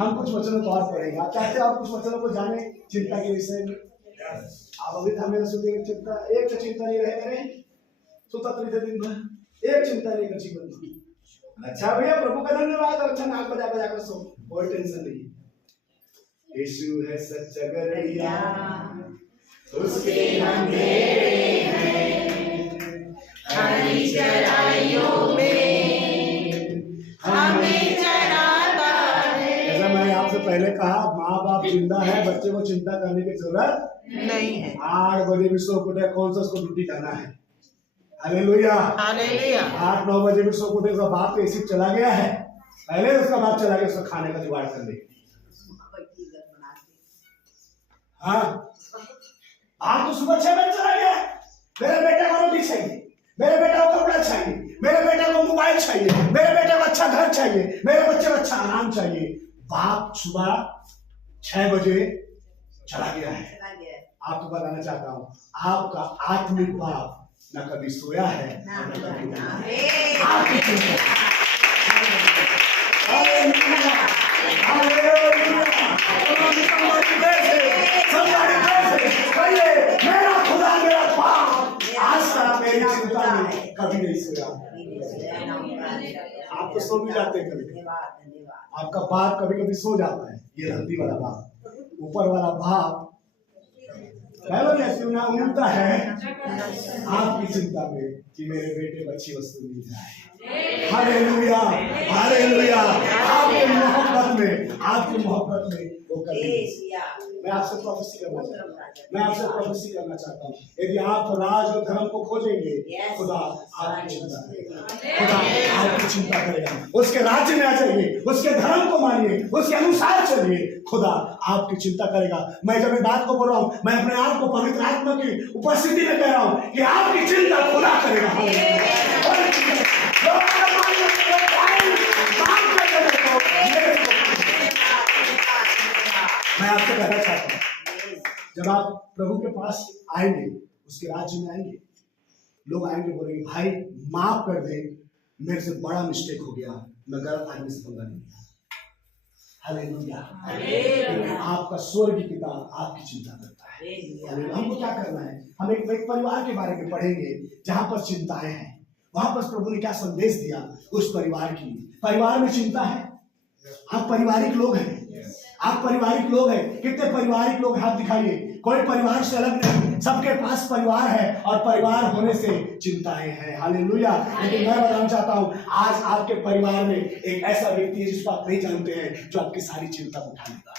हम कुछ वचनों को और पढ़ेंगे। आप चाहते हैं आप कुछ वचनों को जाने चिंता के विषय में? आप अभी हमें सुनेंगे चिंता, एक तो चिंता नहीं रहे, सोता तो दिन भर एक चिंता नहीं कर जीवन में। अच्छा भैया, प्रभु का धन्यवाद, अच्छा नाक बजा बजा कर सो, कोई टेंशन नहीं। यीशु है सच्चा गड़िया, उसके अंधेरे हैं, हरी चराइयों में हमें चराता है। जैसा मैंने आपसे पहले कहा, माँ बाप जिंदा है, बच्चे को चिंता करने की जरूरत नहीं है। 8 बजे भी सो उठे, कौन सा उसको ड्यूटी जाना है? Hallelujah, hallelujah. 8-9 बजे भी सो उठे, उसका बाप तो एसी चला गया है, पहले उसका बाप चला गया उसका खाने का जुगाड़ कर ले। हाँ, आप तो सुबह 6 बजे चला गया, मेरे बेटे को रोटी चाहिए, मेरे बेटे को कपड़ा चाहिए, मेरे बेटे को मोबाइल चाहिए, मेरे बेटे को अच्छा घर चाहिए, मेरे बच्चे को अच्छा आराम चाहिए। बाप सुबह 6 बजे चला गया है। आपको बताना चाहता हूँ, आपका आत्मिक बाप ना कभी सोया है, मेरा खुदा मेरा बाप आज तक मेरी चिंता में कभी नहीं सोया। आप तो सो भी जाते हैं कभी, आपका बाप कभी कभी सो जाता है, ये धरती वाला बाप, ऊपर वाला बाप उड़ता है आपकी चिंता में कि मेरे बेटे को अच्छी वस्तु मिल जाए। Hallelujah, hallelujah. आपकी मोहब्बत में वो कभी। मैं आपसे प्रोफेसी करना चाहता हूँ, यदि आप राज और धर्म को खोजेंगे, खुदा आपकी चिंता करेगा, खुदा आपकी चिंता करेगा। उसके राज्य में आ जाइए, उसके धर्म को मानिए, उसके अनुसार चलिए, खुदा आपकी चिंता करेगा। मैं जब इस बात को बोल रहा हूँ, मैं अपने आप को पवित्र आत्मा की उपस्थिति में कह रहा हूँ कि आपकी चिंता खुदा करेगा। मैं आपसे कहना चाहता हूँ, जब आप प्रभु के पास आएंगे, उसके राज्य में आएंगे, लोग आएंगे बोलेंगे, भाई माफ कर दे, मेरे से बड़ा मिस्टेक हो गया, मैं गलत आदमी से पंगा नहीं लिया। हालेलुया। आपका स्वर्गीय पिता आपकी चिंता करता है। हमको क्या करना है? हम एक परिवार के बारे में पढ़ेंगे जहां पर चिंताएं हैं। वहां पर प्रभु ने क्या संदेश दिया उस परिवार की। परिवार में चिंता है, आप पारिवारिक लोग हैं, आप पारिवारिक लोग हैं। कितने पारिवारिक लोग हाथ दिखाइए। कोई परिवार से अलग नहीं, सबके पास परिवार है और परिवार होने से चिंताएं हैं। हालेलुया। लेकिन मैं बताना चाहता हूं, आज आपके परिवार में एक ऐसा व्यक्ति है जिसको आप नहीं जानते हैं, जो आपकी सारी चिंता उठा लेगा।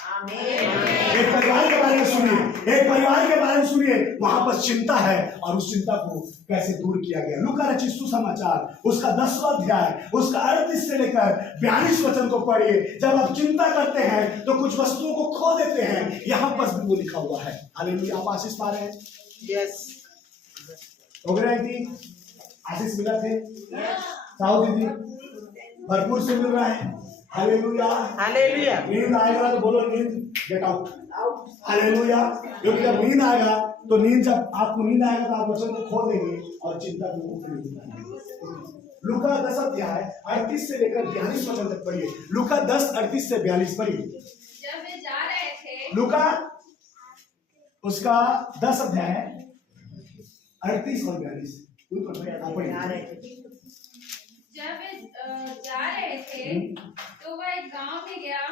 एक परिवार के बारे में सुनिए, एक परिवार के बारे में सुनिए, वहां पर चिंता है और उस चिंता को कैसे दूर किया गया। लूका रचित सुसमाचार उसका 10वां अध्याय उसका 38 से लेकर 42 वचन को पढ़िए। जब आप चिंता करते हैं तो कुछ वस्तुओं को खो देते हैं, यहाँ पर भी वो लिखा हुआ है। हालेलुया। आप आशीष पा रहे हैं? यस। हो गया थी आशीष मिला थे, साहू दीदी भरपूर से मिल रहा है। Hallelujah, hallelujah. नींद आएगा तो बोलो नींद गेट आउट। हालेलुया। क्योंकि जब नींद आएगा तो जब आपको नींद आएगा तो आप वचन को खो देंगे और चिंता को लूका 10 अध्याय 38 से लेकर 42 वचन तक पढ़िए। लूका 10 38 से 42 पढ़िए। जब वे जा रहे थे, लूका उसका 10 अध्याय 38 और 42 पढ़िए। जब वे जा रहे थे तो वह एक गांव में गया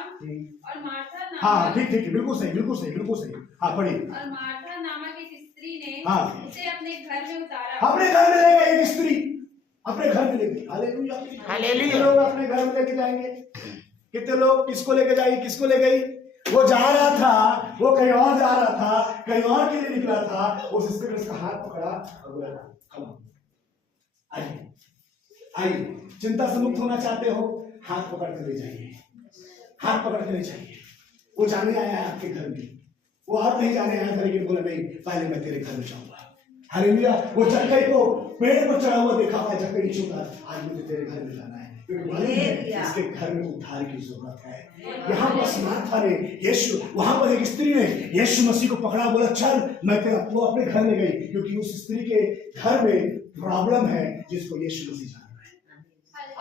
और मार्था हाँ नामक ठीक ठीक, बिल्कुल सही बिल्कुल सही बिल्कुल सही। हाँ पढ़िए। और मार्था नामक एक स्त्री ने हाँ। उसे अपने घर में उतारा। अपने घर में ले गई एक स्त्री, अपने घर में ले गई। Hallelujah hallelujah. लोग अपने घर में लेके जाएंगे, कितने लोग किसको लेके जाएंगे, किसको ले गई? वो जा रहा था, वो कहीं और जा रहा था, कहीं और के लिए निकला था। उस स्त्री ने उसका हाथ पकड़ा और बोला आइए आइए, चिंता से मुक्त होना चाहते हो, हाथ पकड़ के ले जाइए, हाथ पकड़ के ले जाइए। वो जाने आया है आपके घर में, वो और नहीं जाने आया घर, बोला नहीं पहले मैं तेरे घर में जाऊंगा। हालेलुया। वो जक्कई को पेड़ पर चढ़ा हुआ देखा हुआ, जक्कई नहीं छूटा, आज मुझे तेरे घर में जाना है, क्योंकि मालूम है इसके घर में उद्धार की जरूरत है। यहाँ पर मार्था ने यीशु, वहां पर एक स्त्री ने यीशु मसीह को पकड़ा, बोला चल मैं तेरा, वो अपने घर में गई, क्योंकि उस स्त्री के घर में प्रॉब्लम है जिसको यीशु मसीह जानता है।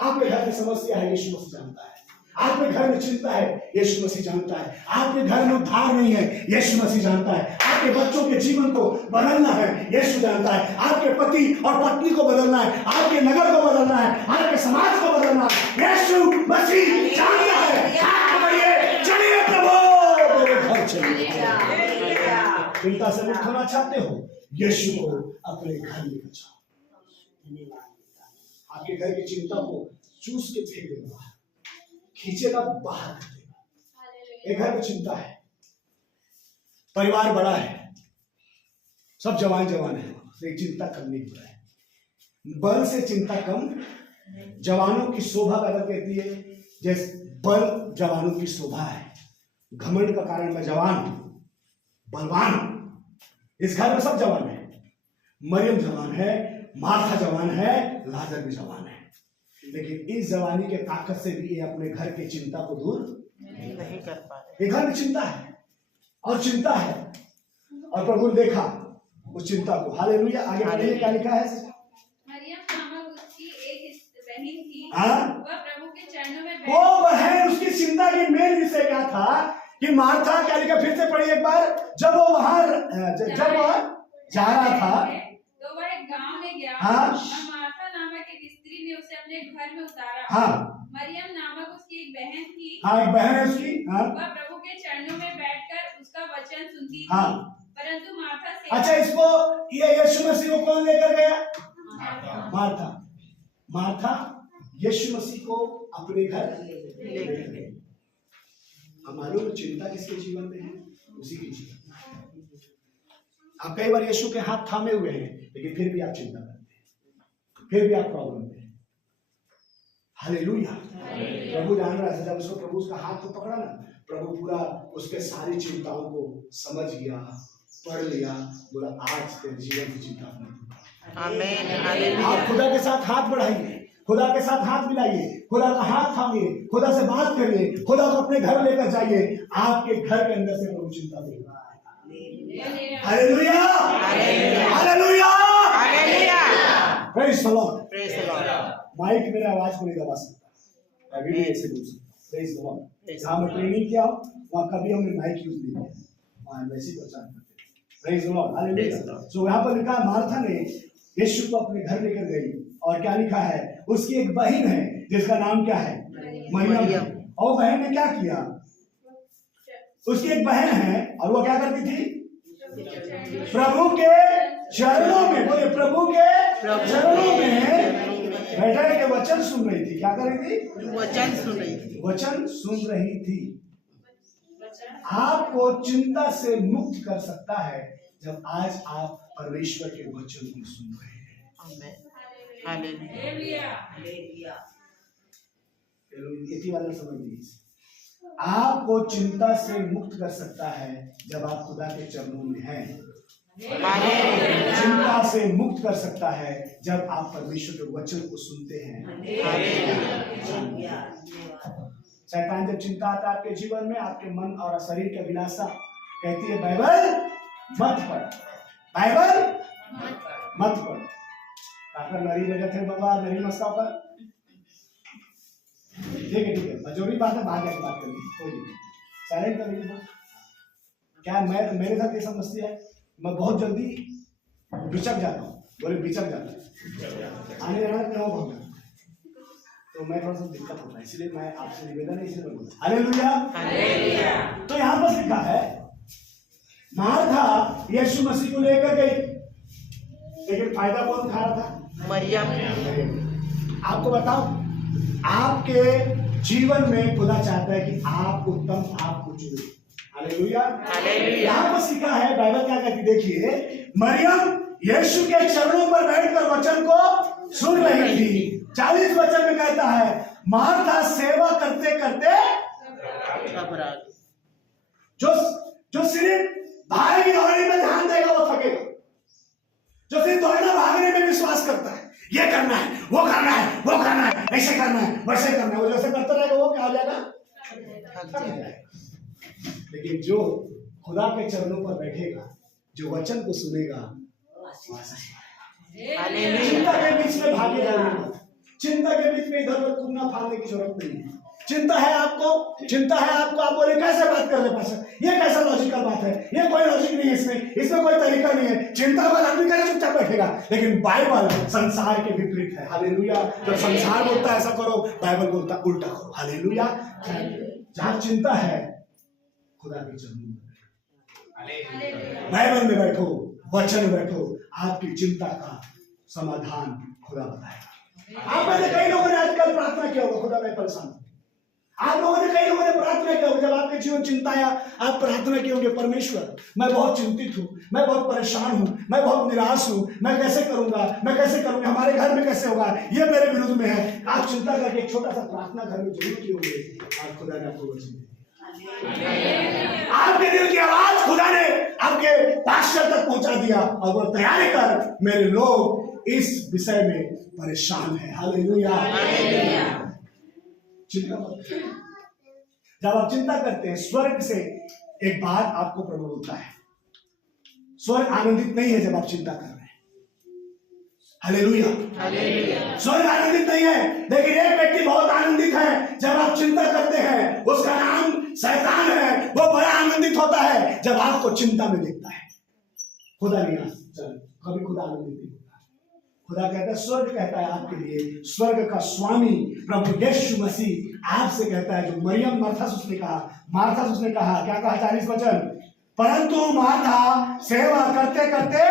आपके घर में समस्या है, यीशु मसीह जानता है। आपके घर में चिंता है, यीशु मसीह जानता है। आपके घर में उद्धार नहीं है, यीशु मसीह जानता है। आपके बच्चों के जीवन को बदलना है, यीशु जानता है। आपके पति और पत्नी को बदलना है, आपके नगर को बदलना है, आपके समाज को बदलना है, यीशु मसीह जानता है। चलिए प्रभु मेरे घर चलिए। चिंता से मुक्त होना चाहते हो, यीशु को अपने घर लेकर जाओ। आपके घर की चिंता को चूस के फेंक देगा, खींचेगा, बाहर कर देगा। एक घर में चिंता है, परिवार बड़ा है, सब जवान जवान है, एक चिंता कम नहीं हो रहा है। बल से चिंता कम जवानों की शोभा पैदा कहती है, जैसे बल जवानों की शोभा है। घमंड का कारण मैं जवान हूं, बलवान हूं। इस घर में सब जवान है, मरियम जवान है, मार्था जवान है, लाजर भी जवान है, लेकिन इस जवानी के ताकत से भी ये अपने घर की चिंता को दूर नहीं कर पा रहे। घर में चिंता है और चिंता है, और प्रभु ने देखा उस चिंता को। हालेलुया। आगे पढ़िए क्या लिखा है। मरियम नामक उसकी एक बहन थी, वह प्रभु के चरणों में वो बहन, उसकी चिंता की मेन विषय क्या था कि मार्था, क्या लिखा फिर से पढ़िए एक बार। जब वो वहां जब वह जा रहा था तो वह एक गांव में गया हाँ। और मार्था नामक एक स्त्री ने उसे अपने घर में उतारा। हाँ। मरियम नामक उसकी एक बहन थी, हाँ एक बहन है उसकी, हाँ। वह प्रभु के चरणों में बैठकर उसका वचन सुनती थी, हाँ। परंतु मार्था से। अच्छा, इसको ये यीशु मसीह को कौन लेकर गया? मार्था। मार्था यीशु मसीह को अपने घर लेकर गई। हमारी चिंता किसके जीवन में है? उसी के जीवन में। आप कई बार यीशु के हाथ थामे हुए हैं, लेकिन फिर भी आप चिंता करते हैं, फिर भी आप प्रॉब्लम में। हालेलुया। प्रभु जान रहा है, जब उसको प्रभु उसका हाथ को पकड़ा ना, प्रभु पूरा उसके सारी चिंताओं को समझ गया, पढ़ लिया, बोला आज तेरे जीवन की चिंता मत। आमीन। आप खुदा के साथ हाथ बढ़ाइए, खुदा के साथ हाथ मिलाइए, खुदा का हाथ थामिए, खुदा से बात करिए, खुदा को अपने घर लेकर जाइए। आपके घर के अंदर से प्रभु चिंता देगा। Hallelujah, hallelujah, hallelujah. Praise the Lord, praise the Lord. Mic मेरे आवाज को नहीं दबा सकता, अभी भी ऐसे बोल सकता। Praise the Lord. जहाँ मैं ट्रेनिंग किया वहाँ कभी हमने माइक यूज नहीं किया, वहाँ वैसे ही प्रचार करते। Praise the Lord, hallelujah. So यहाँ पर लिखा है मार्था ने यीशु को अपने घर लेकर गई, और क्या लिखा है, उसकी एक बहन है जिसका नाम क्या है? मरियम। और बहन ने क्या किया? उसकी एक बहन है और वो क्या करती थी? प्रभु के चरणों में, बोले प्रभु के चरणों में बैठा के वचन सुन रही थी। क्या कर रही थी? वचन सुन रही थी। वचन सुन रही थी। आपको चिंता से मुक्त कर सकता है जब आज आप परमेश्वर के वचन को सुन रहे हैं। आमीन। हालेलुया। इसी वाला समझ लीजिए, आपको चिंता से मुक्त कर सकता है जब आप खुदा के चरणों में हैं। चिंता से मुक्त कर सकता है जब आप परमेश्वर के वचन को सुनते हैं। शैतान जब चिंता आता है आपके जीवन में, आपके मन और शरीर की अभिलाषा कहती है बाइबल मत पढ़, बाइबल मत पढ़। नरी बजा थे बाबा, नरी मस्का पर ठीक है, जो भी बात है बाहर जाके बात करेंगे, कोई नहीं, साइलेंट कर लीजिए। क्या मैं मेरे साथ ये समझती है, मैं बहुत जल्दी बिचक जाता हूँ, बोले बिचक जाता है, आने जाना क्या बहुत, तो मैं थोड़ा सा दिक्कत होता है, इसलिए मैं आपसे निवेदन है, इसलिए बोलता हूँ हालेलुया। तो यहाँ पर लिखा है मार्था यीशु मसीह को लेकर गई, लेकिन फायदा कौन खा रहा था? मरियम। आपको बताओ, आपके जीवन में खुदा चाहता है कि आप उत्तम आपको चुने। हालेलुया। यहाँ पर लिखा है, बाइबल क्या कहती, देखिए, मरियम यीशु के चरणों पर बैठकर वचन को सुन रही थी। 40 वचन में कहता है मार्था सेवा करते करते घबरा जो सिर्फ भागने दौड़ने में ध्यान देगा वो थकेगा, जो सिर्फ दौड़ना भागने में विश्वास करता है, ये करना है, वो करना है, वो करना है, ऐसे करना है, वैसे करना है, वो जैसे करता रहेगा वो क्या हो जाएगा? लेकिन जो खुदा के चरणों पर बैठेगा, जो वचन को सुनेगा, चिंता के बीच में भागे जाने मत, चिंता के बीच में इधर उधर घूमना फालने की जरूरत नहीं है। चिंता है आपको, आप बोले कैसे बात कर रहे पास्टर, ये कैसा लॉजिकल बात है, ये कोई लॉजिक नहीं है, इसमें कोई तरीका नहीं है। चिंता वाला आदमी कैसे चुपचाप बैठेगा, लेकिन बाइबल संसार के विपरीत है। हालेलुया। जब संसार बोलता है ऐसा करो, बाइबल बोलता है उल्टा करो। हालेलुया। जहां चिंता है खुदा के चरणों में, बाइबल में बैठो, वचन में बैठो, आपकी चिंता का समाधान खुदा बताएगा। आप में से कई लोगों ने आजकल प्रार्थना किया होगा, खुदा मैं परेशान हूं। आप लोगों ने, कई लोगों ने प्रार्थना किया होगा, जब आपके जीवन चिंता या आप प्रार्थना किए होंगे, परमेश्वर मैं बहुत चिंतित हूँ, मैं बहुत परेशान हूँ, मैं बहुत निराश हूँ, मैं कैसे करूंगा, मैं कैसे करूंगा, हमारे घर में कैसे होगा, ये मेरे विरुद्ध में है। आप चिंता करके एक छोटा सा प्रार्थना घर में जरूर किए होंगे, आज खुदा ने आपको वचन दिया, आपके दिल की आवाज खुदा ने आपके पास्टर तक पहुंचा दिया, और वो तैयारी कर, मेरे लोग इस विषय में परेशान है। हालेलुया। चिंता मत। जब आप चिंता करते हैं, स्वर्ग से एक बात आपको प्रभु बोलता है, स्वर्ग आनंदित नहीं है जब आप चिंता कर रहे हैं। हालेलुया। स्वर्ग आनंदित नहीं है, लेकिन एक व्यक्ति बहुत आनंदित है जब आप चिंता करते हैं, उसका नाम शैतान है। वो बड़ा आनंदित होता है जब आपको चिंता में देखता है। खुदा नहीं, कभी खुदा आनंदित नहीं होता। खुदा कहता है, स्वर्ग कहता है आपके लिए, स्वर्ग का स्वामी प्रभु यीशु मसीह आपसे कहता है, जो मरियम मार्था से उसने कहा, क्या कहा 40 वचन, परंतु मार्था सेवा करते करते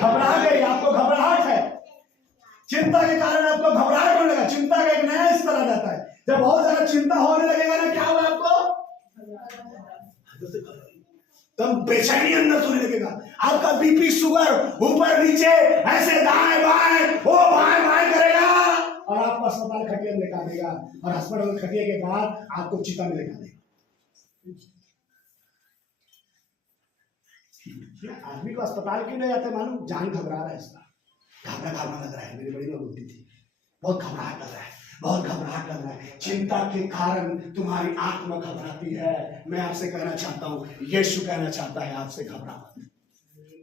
घबरा गई। आपको घबराहट है, चिंता के कारण आपको घबराहट होने लगा। चिंता का एक नया स्तर आ जाता है, जब बहुत ज्यादा चिंता होने लगेगा ना, क्या होगा आपको, तब बेचैनी अंदर सोने लगेगा, आपका बीपी शुगर ऊपर नीचे ऐसे दाएं बाएं वो बाएं बाएं करेगा, और आपको अस्पताल खटिया में लेकर देगा, और अस्पताल खटिया के बाद आपको चिता में लेकर देगा। आदमी को अस्पताल क्यों ले जाते हैं मालूम? जान घबरा रहा है, इसका घबरा लग रहा है। मेरी बड़ी मां बोलती थी, बहुत घबराहट लग रहा है, बहुत घबराहट लग रहा है। चिंता के कारण तुम्हारी आत्मा घबराती है। मैं आपसे कहना चाहता हूँ, यीशु कहना चाहता है आपसे, घबरा मत।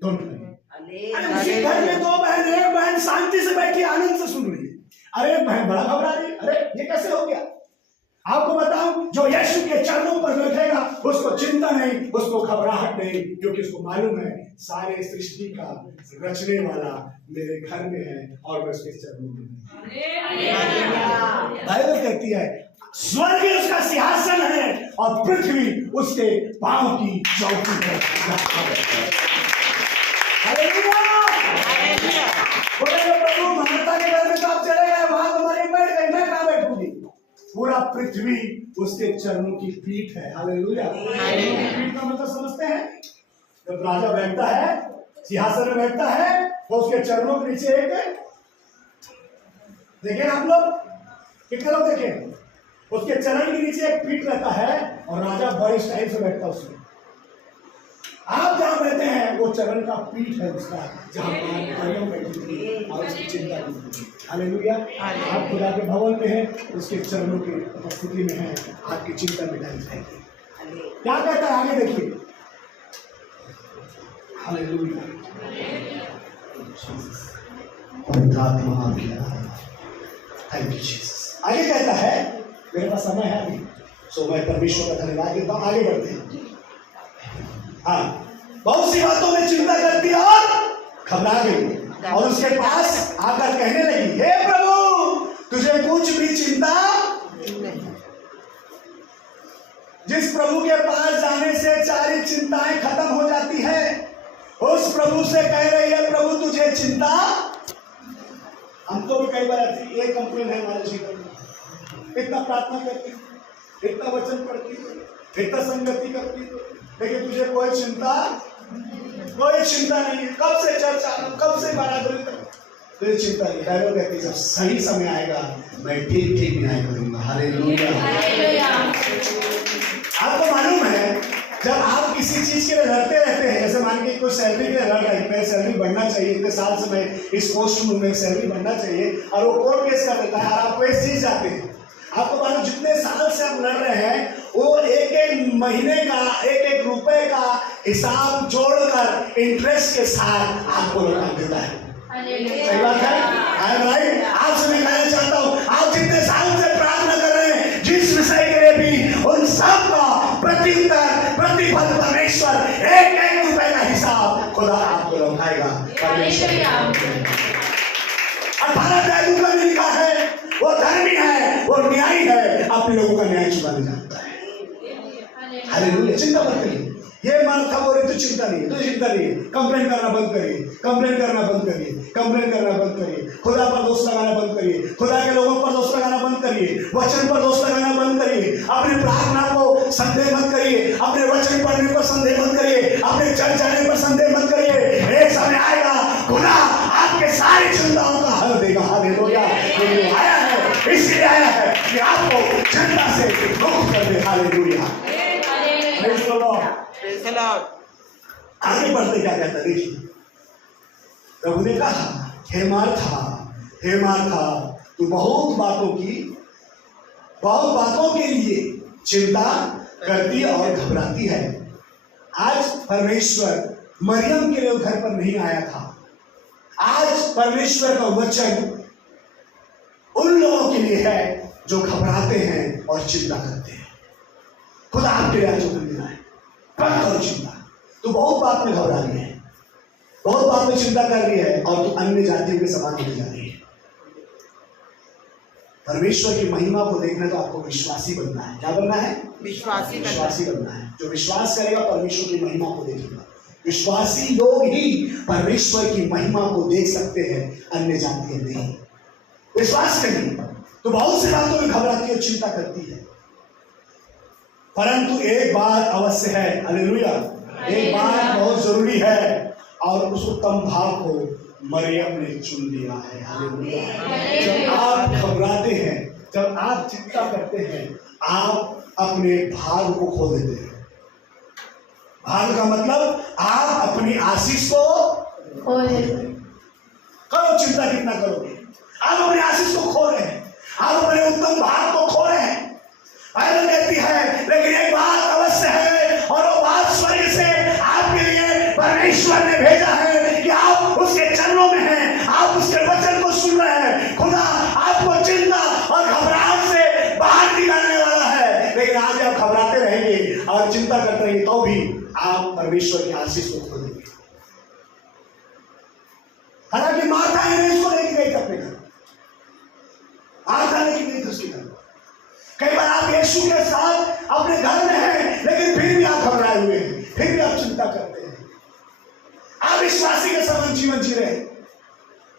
Don't worry. अरे उसी घर में दो बहन, एक बहन शांति से बैठी आनंद से सुन रही है, अरे एक बहन बड़ा घबरा रही है, अरे ये कैसे हो गया? आपको बताऊं, जो यीशु के चरणों पर बैठेगा उसको चिंता नहीं, उसको घबराहट नहीं, क्योंकि उसको मालूम है सारे सृष्टि का रचने वाला मेरे घर में है और मैं उसके चरणों में हूं। बाइबल कहती है, स्वर्ग उसका सिंहासन है और पृथ्वी उसके पांव की चौकी है। प्रभु माता के घर में तो आप चले गए, वहां तुम्हारी बैठ गए, मैं कहां बैठूंगी? पूरा पृथ्वी उसके चरणों की पीठ है। हालेलुया। पीठ का मतलब समझते हैं? जब राजा बैठता है, सिंहासन में बैठता है, तो उसके चरणों के नीचे एक, देखें आप लोग, कितने लोग देखें, उसके चरण के नीचे एक पीठ रहता है और राजा बड़े स्टाइल से बैठता है उसमें। आप जहां बैठे हैं वो चरण का पीठ है उसका, जहां मरियम बैठी थी और उसकी चिंता की थी। हालेलुया। आप खुदा के भवन में हैं, उसके चरणों की उपस्थिति में हैं, आपकी चिंता मिटाई जाएगी। क्या कहता है आगे देखिए। हालेलुया। Thank you Jesus. आगे कहता है, मेरे पास समय है अभी, सो मैं परमेश्वर का धन्यवाद देता हूँ। आगे बढ़ते हैं। हाँ, बहुत सी बातों में चिंता करती और घबरा गई और उसके पास आकर कहने लगी, हे प्रभु तुझे कुछ भी चिंता। जिस प्रभु के पास जाने से सारी चिंताएं खत्म हो जाती है, उस प्रभु से कह रही है प्रभु तुझे चिंता। हमको भी कई बार ऐसी एक कंप्लेन है हमारे जीवन में, इतना प्रार्थना करती, इतना वचन पढ़ती, इतना संगति करती, लेकिन तुझे कोई चिंता नहीं है। कब से चर्चा, कब से बराबरी तक तुझे चिंता नहीं। बाइबल कहती है जब सही समय आएगा मैं ठीक न्याय करूंगा। हालेलुया। आपको मालूम है जब आप किसी चीज के लिए लड़ते रहते हैं, जैसे मान के कोई सैलरी के लिए लड़ रहा है, मेरी सैलरी बढ़ना चाहिए, इतने साल से मैं इस पोस्ट में, मेरी सैलरी बढ़ना चाहिए, और वो कोर्ट केस कर देता है और आप केस जीत जाते हैं। आपको मालूम जितने साल से आप लड़ रहे हैं वो एक एक महीने का, एक एक रुपए का हिसाब जोड़कर इंटरेस्ट के साथ आपको लौटा देता है। सही बात है, राइट? आपसे मैं कहना चाहता हूँ, आप जितने साल से प्रार्थना कर रहे हैं जिस विषय के लिए भी, उन सब का प्रत्युत्तर, प्रतिफल परमेश्वर, एक एक रुपए का हिसाब खुदा आपको लौटाएगा। 18 में लिखा है वो धर्मी है, वो न्यायी है, अपने लोगों का न्याय चुकाने जानता है। हालेलुया। चिंता मत करिए। ये मार्था बोल रही तो चिंता नहीं है, तो चिंता नहीं है। कंप्लेन करना बंद करिए, कंप्लेन करना बंद करिए, कंप्लेन करना बंद करिए। खुदा पर दोष लगाना बंद करिए, खुदा के लोगों पर दोष लगाना बंद करिए, वचन पर दोष लगाना बंद करिए। अपनी प्रार्थना को संदेह मत करिए, अपने वचन पढ़ने पर संदेह मत करिए, अपने चर्च जाने पर संदेह मत करिए। एक समय आएगा खुदा आपके सारी चिंताओं का हल देगा। हालेलुया। आया है इसलिए आया है कि आपको चिंता से मुक्त कर दे। हालेलुया। आगे बढ़ते क्या कहता देखिए, प्रभु ने कहा हे मार्था तू बहुत बातों के लिए चिंता करती और घबराती है। आज परमेश्वर मरियम के लिए घर पर नहीं आया था। आज परमेश्वर का वचन उन लोगों के लिए है जो घबराते हैं और चिंता करते हैं। खुदा आपके लिए आज वचन देना है, कम करो चिंता। तू बहुत बात में घबरा रही है, बहुत बात में चिंता कर रही है और तू अन्य जातियों के समान होने जा रही है। परमेश्वर की महिमा को देखना तो आपको विश्वासी बनना है। क्या बनना है? विश्वासी बनना है। जो विश्वास करेगा परमेश्वर की महिमा को देखेगा। विश्वासी लोग ही परमेश्वर की महिमा को देख सकते हैं, अन्य जातियां नहीं। विश्वास करिए तो बहुत सी बातों में घबराती और चिंता करती है, परंतु एक बात अवश्य है। हालेलुया। एक बात बहुत जरूरी है और उस उत्तम भाग को मरियम ने चुन लिया है। हालेलुया। जब आप घबराते हैं, जब आप चिंता करते हैं, आप अपने भाग को खो देते हैं। भाग का मतलब आप अपनी आशीष को खो देते हैं। करो चिंता कितना करोगे, आप अपनी आशीष को खो रहे हैं, आप अपने उत्तम भाग को खो रहे हैं। बाइबल कहती है लेकिन एक बात अवश्य है और वो बात स्वर्ग से आपके लिए परमेश्वर ने भेजा है कि आप उसके चरणों में हैं, आप उसके वचन को सुन रहे हैं। खुदा आपको चिंता और घबराहट से बाहर निकालने वाला है। लेकिन आज आप घबराते रहेंगे और चिंता करते रहेंगे तो भी आप परमेश्वर की आशीष को खो देंगे। हालांकि माता ने इसको लेके गई अपने घर, माता लेके गई थी उसके घर। कई बार आप यीशु के साथ अपने घर में हैं लेकिन फिर भी आप घबराए हुए हैं, फिर भी आप चिंता करते हैं। आप विश्वासी के समान जीवन जी रहे हैं।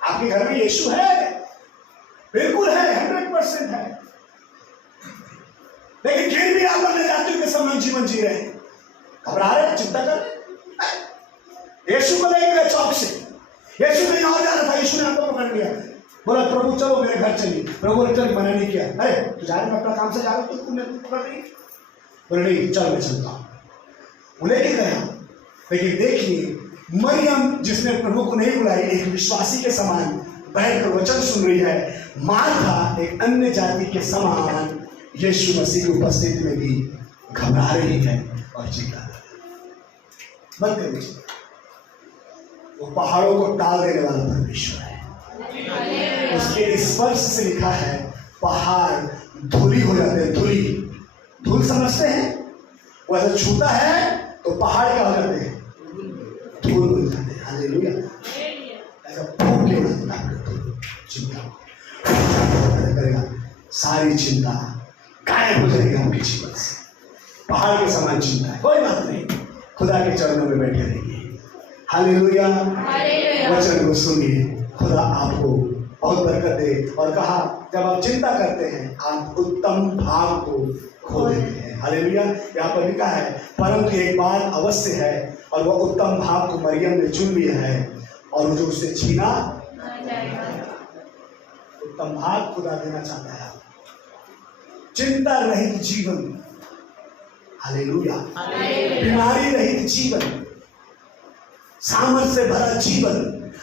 आपके घर में यीशु है, बिल्कुल है, 100% है, लेकिन फिर भी आप अपने जातियों के समान जीवन जी रहे हैं। घबरा रहे हैं, चिंता कर रहे। यीशु को लेके गए चौक से, यीशु कहीं और जा रहा था, यीशु ने आपको पकड़ लिया, बोला प्रभु चलो मेरे घर चलिए। प्रभु ने चल मना नहीं किया। अरे तू जा रहे, मैं अपना काम से जा रहा हूँ, तुमने पकड़ नहीं। बोले नहीं चल मैं चलता हूँ। वो लेके गया। लेकिन देखिए मरियम जिसने प्रभु को नहीं बुलाई, एक विश्वासी के समान बैठकर वचन सुन रही है। मार्था एक अन्य जाति के समान यीशु मसीह की उपस्थिति में भी घबरा रही है और चिंता। मत करिए, वो पहाड़ों को टाल देने वाला परमेश्वर है। उसके स्पर्श से लिखा है पहाड़ धूली हो जाते हैं। धूल समझते हैं? वो ऐसा छूता है तो पहाड़ क्या हो जाते हैं? धूल हो जाते हैं। हालेलुया। ऐसा फूंक के उड़ाता है चिंता करेगा, सारी चिंता गायब हो जाएगी आपके जीवन से। पहाड़ के समान चिंता है, कोई बात नहीं, खुदा के चरणों में बैठे रहिए। हालेलुया। वचन को सुनिए, खुदा आपको बहुत बरकत दे। और कहा जब आप चिंता करते हैं आप उत्तम भाग को खो देते हैं। हालेलुया। यहाँ पर लिखा है परंतु एक बात अवश्य है और वह उत्तम भाग को मरियम ने चुन लिया है और जो उसे छीना उत्तम भाग खुदा देना चाहता है। चिंता रहित जीवन, हालेलुया, बीमारी रहित जीवन, सामर्थ से भरा जीवन,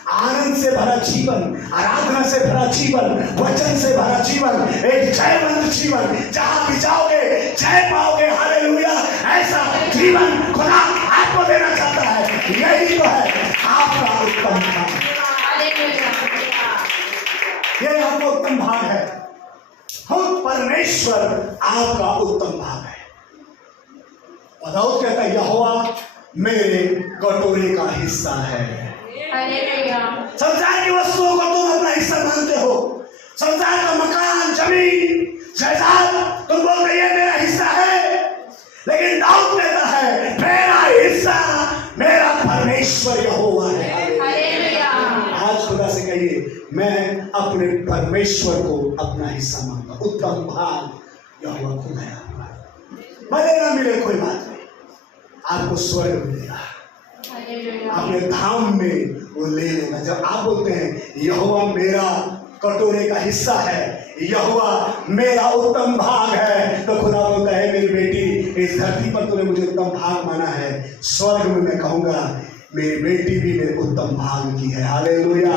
आनंद से भरा जीवन, आराधना से भरा जीवन, वचन से भरा जीवन, एक जयवंत जीवन, जहां भी जाओगे जय पाओगे। हालेलुया। ऐसा जीवन खुदा आपको देना चाहता है। यही तो है आपका उत्तम भाग। यह आपका उत्तम भाग है। खुद परमेश्वर आपका उत्तम भाग है। और दाऊद कहता है यहोवा मेरे कटोरे का हिस्सा है। संसार की वस्तुओं को तुम अपना हिस्सा मानते हो, संसार का मकान, जमीन, जायदाद, तुम बोलते ये मेरा हिस्सा है, लेकिन दाऊद कहता है मेरा हिस्सा मेरा परमेश्वर यहोवा है। आज खुदा से कहिए मैं अपने परमेश्वर को अपना हिस्सा मानता हूं। उत्तम भाग यहोवा खुदा है आपका। मिले ना मिले कोई बात नहीं, आपको स्वर्ग मिलेगा, अपने धाम में वो ले लेगा। जब आप बोलते हैं यहोवा मेरा कटोरे का हिस्सा है, यहोवा मेरा उत्तम भाग है, तो खुदा बोलता है मेरी बेटी इस धरती पर तूने मुझे उत्तम भाग माना है, स्वर्ग में मैं कहूंगा मेरी बेटी भी मेरे उत्तम भाग की है। हालेलुया।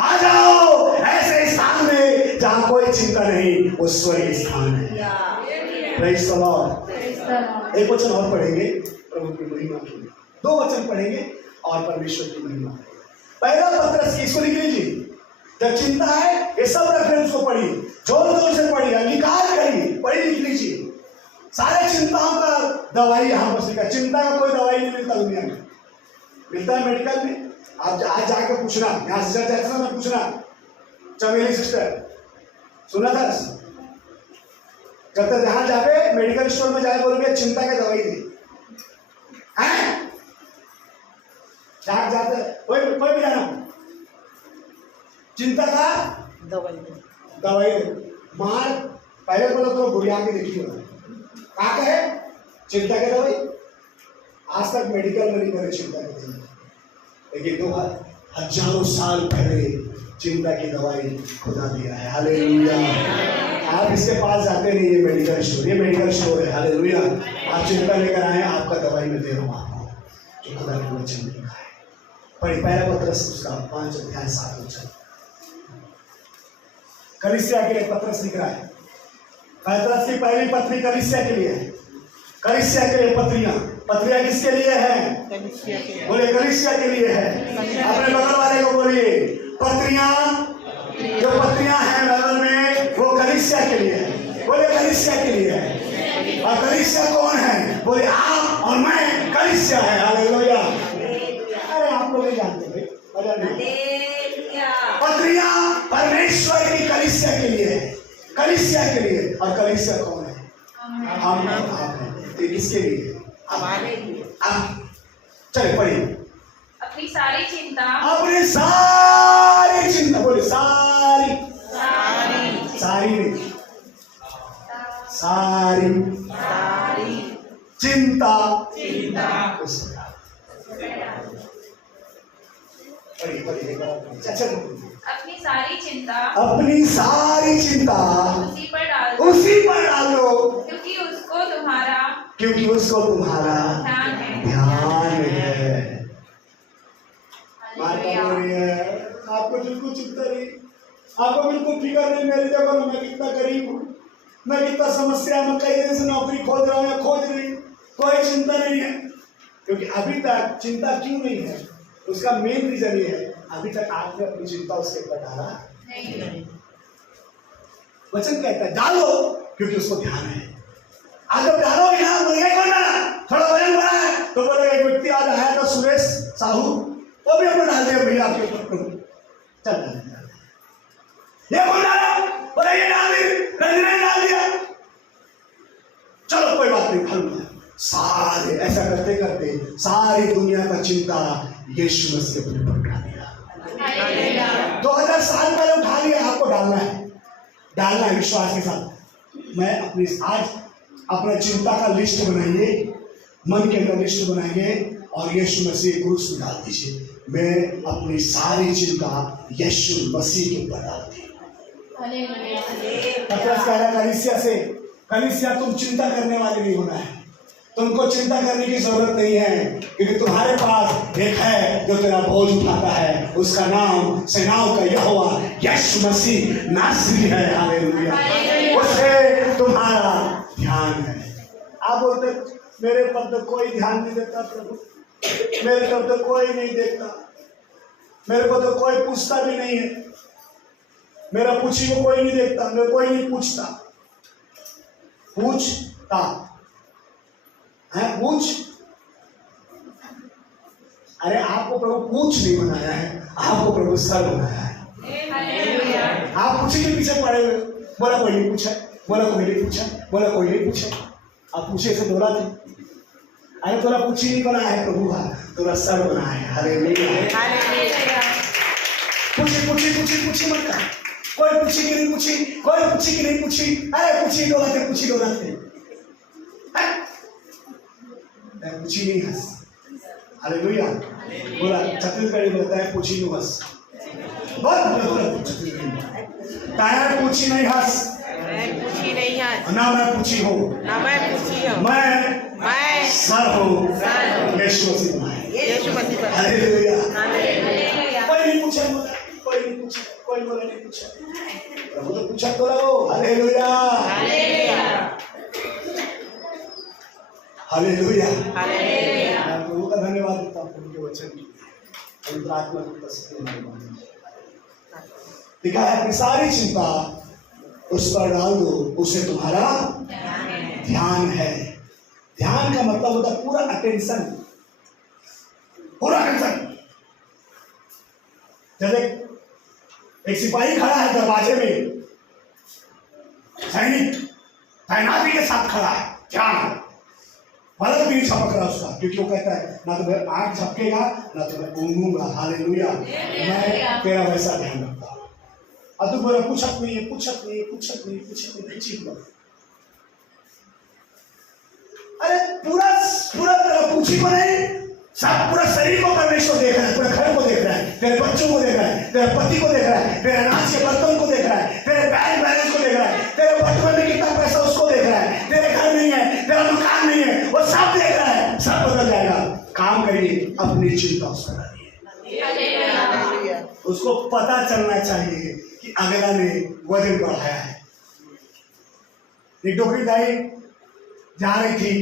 आ जाओ ऐसे स्थान में जहां कोई चिंता नहीं, वो स्वर्ग स्थान है। Praise the Lord. एक वचन और पढ़ेंगे प्रभु की महिमा के लिए, 2 वचन पढ़ेंगे और परमेश्वर की महिमा। पहला पत्रस, इसको लिख लीजिए। जब चिंता है ये सब रेफरेंस को पढ़िए, जोर जोर से पढ़िए, अंगीकार करिए, पढ़ी लिख लीजिए। सारे चिंताओं का दवाई यहाँ पर लिखा। चिंता का कोई दवाई नहीं मिलता दुनिया में, मिलता है मेडिकल में। आप आज जाकर पूछना, यहाँ से जैसा ना पूछना, चमेली सिस्टर सुना था, जब तक जहां जाके मेडिकल स्टोर में जाए बोलोगे चिंता की दवाई दी हैं, जाते कोई भी जाना चिंता का दवाई मार पहले बोलो तो बुढ़िया के देखी होगा कहा है चिंता की दवाई। आज तक मेडिकल में नहीं करे चिंता की दवाई, लेकिन 2000 साल पहले चिंता की दवाई खुदा दिया है। हालेलुया। आप इसके पास जाते नहीं, ये मेडिकल स्टोर, ये मेडिकल स्टोर है। हालेलुया। आप चिंता लेकर आए, आपका दवाई में दे रहा हूँ आपको, जो खुदा के वचन में लिखा है। पढ़िए पहला पत्रस उसका 5 अध्याय 7 वचन। कलीसिया के लिए पत्रस लिख रहा है। पत्रस की पहली पत्री कलीसिया के लिए है। कलीसिया के लिए पत्रियां किसके लिए है? बोले कलीसिया के लिए है। अपने बगल वाले को बोलिए पत्रियां, जो पत्रियां हैं बाइबल में वो कलीसिया के लिए है। बोले कलीसिया के लिए है। और कलीसिया कौन है? बोले आप और मैं कलीसिया है। हालेलुया। अरे आप लोग नहीं जानते भाई, पत्रियां परमेश्वर की कलीसिया के लिए है, कलीसिया के लिए। और कलीसिया कौन है? हम आप हैं। तो किसके लिए? हमारे लिए। अब चले पढ़िए। अपनी सारी चिंता, अपनी सारी चिंता, बोले सारी नहीं, सारी चिंता अपनी सारी चिंता उसी पर डाल दो, क्योंकि उसको तुम्हारा ध्यान है। आपको बिल्कुल चिंता नहीं, आपको बिल्कुल फिक्र नहीं मेरी जगह में मैं कितना गरीब हूँ, मैं कितना समस्या में कई दिन से नौकरी खोज रहा हूँ या खोज रही, कोई चिंता नहीं है। क्योंकि अभी तक चिंता क्यों नहीं है, उसका मेन रीजन ये है अभी तक आपने अपनी चिंता उसके ऊपर डाला नहीं। वचन कहता है डालो, क्योंकि उसको ध्यान है। आज जब डालोगे ना, बोलेगा कौन डाला, थोड़ा वजन बढ़ा है, तो बोलेगा एक व्यक्ति आज आया था सुरेश साहू, वो भी हमने डाल दिया भैया आपके ऊपर प्रभु, चल डाल दिया। ये कौन डाला, बोले ये डाल दी, रंजना ने डाल दिया, चलो कोई बात नहीं खा। सारे ऐसा करते करते सारी दुनिया का चिंता यीशु मसीह अपने पर उठा लिया। 2000 साल पहले उठा लिया, आपको डालना है विश्वास के साथ। मैं अपनी आज अपना चिंता का लिस्ट बनाइए, मन के अंदर लिस्ट बनाइए और यीशु मसीह क्रूस में डाल दीजिए। मैं अपनी सारी चिंता यीशु मसीह के ऊपर डालती हूँ। पतरस कह रहा कलीसिया से, कलीसिया तुम चिंता करने वाले नहीं होना है, तुमको चिंता करने की जरूरत नहीं है, क्योंकि तुम्हारे पास एक है जो तेरा बोझ उठाता है, उसका नाम सेनाओं का यहोवा यीशु मसीह नासरी है। हालेलुया, उससे तुम्हारा ध्यान है। आप बोलते मेरे पर तो कोई ध्यान नहीं देता प्रभु, मेरे पर तो कोई नहीं देखता, मेरे को तो कोई पूछता भी नहीं है, मेरा पूछी को कोई नहीं देखता, मेरे कोई नहीं पूछता। पूछता है, पूछ, अरे आपको प्रभु पूछ नहीं बनाया है, आपको प्रभु सर बनाया है। आप पूछी के पीछे पड़े हुए, बोला कोई नहीं पूछा, बोला कोई नहीं पूछा, बोला कोई नहीं पूछा, आप पूछे से दौड़ा थे। अरे तोरा पूछी नहीं बनाया है प्रभु का, तोरा सर बनाया है। हालेलुया, पूछी पूछी पूछी पूछी मत कर, कोई पूछी कि नहीं पूछी, कोई पूछी कि नहीं पूछी, अरे पूछी दौड़ाते, पूछी दौड़ाते, पूछी नहीं हंस। हालेलुया, बोला छत्तीसगढ़ी बोलता है पूछी नहीं हंस, बोल छत्तीसगढ़ी, टायर पूछी नहीं हंस, पूछी नहीं है, ना मैं पूछी हूँ, ना मैं पूछी हूँ, मैं सर हूँ, यीशु मसीह बनाए। यीशु मसीह पर। Hallelujah, hallelujah. कोई नहीं पूछा, कोई नहीं पूछा, कोई बोला नहीं पूछा, प्रभु तो पूछा तो रहो। Hallelujah, hallelujah, hallelujah, hallelujah. मैं प्रभु का धन्यवाद देता हूँ उनके वचन के लिए, पवित्र आत्मा की उपस्थिति में लिखा है अपनी सारी चिंता उस पर डाल दो, उसे तुम्हारा ध्यान है। ध्यान का मतलब होता है पूरा अटेंशन, पूरा अटेंशन। जैसे एक सिपाही खड़ा है दरवाजे में, सैनिक तैनाती के साथ खड़ा है, ध्यान पलक भी झपक रहा उसका, क्योंकि वो कहता है ना तो मैं आँख झपकेगा ना तो मैं ऊँगूंगा। हालेलुया, मैं तेरा वैसा ध्यान रखता हूँ। अब तू बोला पूछत नहीं है, पूछत नहीं, पूछत नहीं, पूछत नहीं, ठीक बात। अरे पूरा पूरा तेरा पूछी को नहीं, सब पूरा शरीर को परमेश्वर देख रहा है, पूरे घर को देख रहा है, तेरे बच्चों को देख रहा है, तेरे पति को देख रहा है, तेरे अनाज के बर्तन को देख रहा है, तेरे बैंक बैलेंस को देख रहा है, तेरे बचपन में कितना पैसा उसको देख रहा है, तेरे घर नहीं है, तेरा मकान नहीं है, वो सब देख रहा है, सब बदल जाएगा। काम करिए, अपनी चिंता उस पर डालिए। उसको पता चलना चाहिए कि अगला ने वजन बढ़ाया है। एक डोकरी दाई जा रही थी,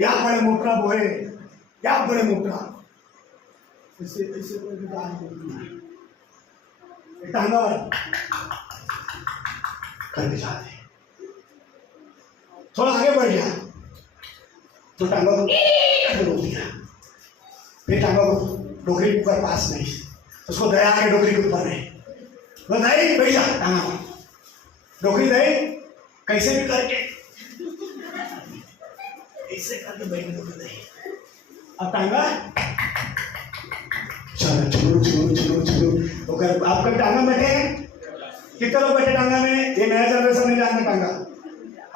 या बड़े मोटरा बोहे, या बड़े मोटरा, ऐसे ऐसे कोई भी दाई टांगा करके जाते, थोड़ा आगे बढ़ गया तो टांगा को रोक दिया, फिर टांगा को डोकरी के पास नहीं, उसको दया के डोकरी के ऊपर नहीं, बताइए बैठ जा टांगा, डोकरी दे कैसे भी करके ऐसे करके बैठ दे, अब टांगा चलो चलो चलो चलो चलो, तो आपका टांगा बैठे हैं, कितने लोग बैठे टांगा में? ये नया जनरेशन नहीं जानते टांगा,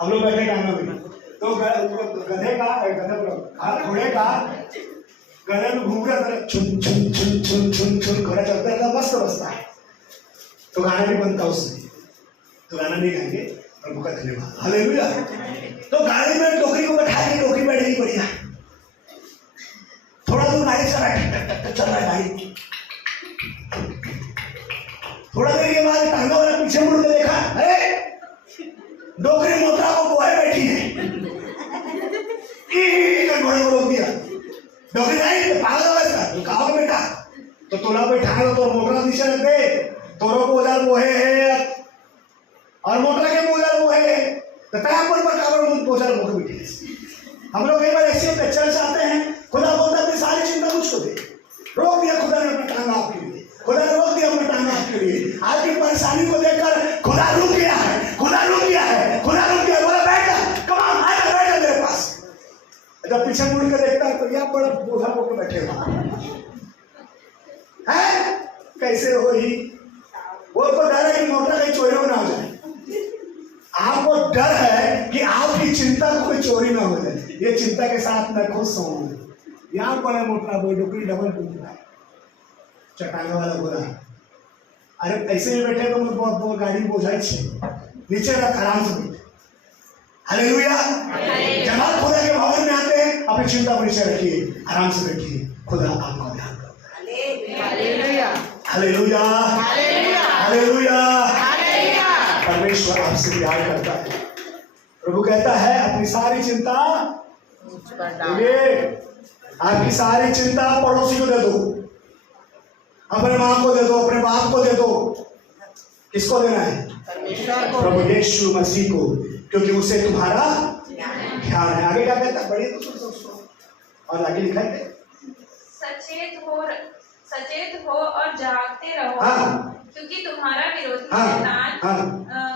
हम लोग बैठे टांगा में। तो गधे का घोड़े का गधे में घूम रहा था, छुन छुन छुन छुन छुन छुन घोड़ा चलता रहता, मस्त बसता है, तो गाना नहीं बनता उससे, तो गाना नहीं गाएंगे, प्रभु का धन्यवाद। हालेलुया। तो गाड़ी में टोकरी को बैठा के, टोकरी बैठेगी बढ़िया, थोड़ा दूर गाड़ी चल रहा है गाड़ी, थोड़ा देर के बाद टांगा वाला पीछे मुड़ के देखा, अरे डोकरी मोटरा को बोए बैठी है, घोड़े को रोक दिया, डोकरी नहीं पागल वैसा, तो कहा बेटा तो तोला बैठा तो मोटरा नीचे रख दे, तोरो को उधर बोहे है और मोटर के बोझल वो है तो क्या पर काबर मुझ बोझल मुख बिठे। हम लोग कई बार ऐसे चर्च आते हैं, खुदा बोलता है अपनी सारी चिंता मुझको दे। रोक दिया खुदा ने अपना टांगा आपके लिए, खुदा ने रोक दिया अपना टांगा आपके लिए। आपकी परेशानी को देखकर खुदा रुक गया है, खुदा रुक गया है, खुदा रुक गया। बोला बैठा, कमान आएगा, बैठा मेरे पास। जब पीछे मुड़ के देखता है तो यह बड़ा बोझा होकर बैठे हैं। कैसे हो ही वो तो डर है कि मोटर कहीं चोरी ना हो जाए। आपको डर है कि आपकी चिंता को कोई चोरी ना हो जाए। ये चिंता के साथ मैं खुश हूँ। यहाँ पर मोटा बोल डुकरी डबल टूटा चटाने वाला बोला, अरे ऐसे ही बैठे तो बहुत गाड़ी बोझाई छे नीचे रख, आराम से बैठे। हालेलुया। जब आप खुदा के भवन में आते हैं अपनी चिंता को नीचे रखिए, आराम से बैठिए, खुदा आपको ध्यान करता है। Hallelujah hallelujah hallelujah hallelujah. Hallelujah. परमेश्वर आपसे प्यार करता है। प्रभु कहता है अपनी सारी चिंता मुझ पर डाल। ये आपकी सारी चिंता पड़ोसी को दे दो, अपने माँ को दे दो, अपने बाप को दे दो। किसको देना है? परमेश्वर को। प्रभु यीशु मसीह को, क्योंकि उसे तुम्हारा ध्यान है। आगे क्या कहता है? बढ़िए तो सुनो और आगे लिखा है सचेत हो और जागते रहो। हाँ। क्योंकि तुम्हारा विरोधी हाँ। शैतान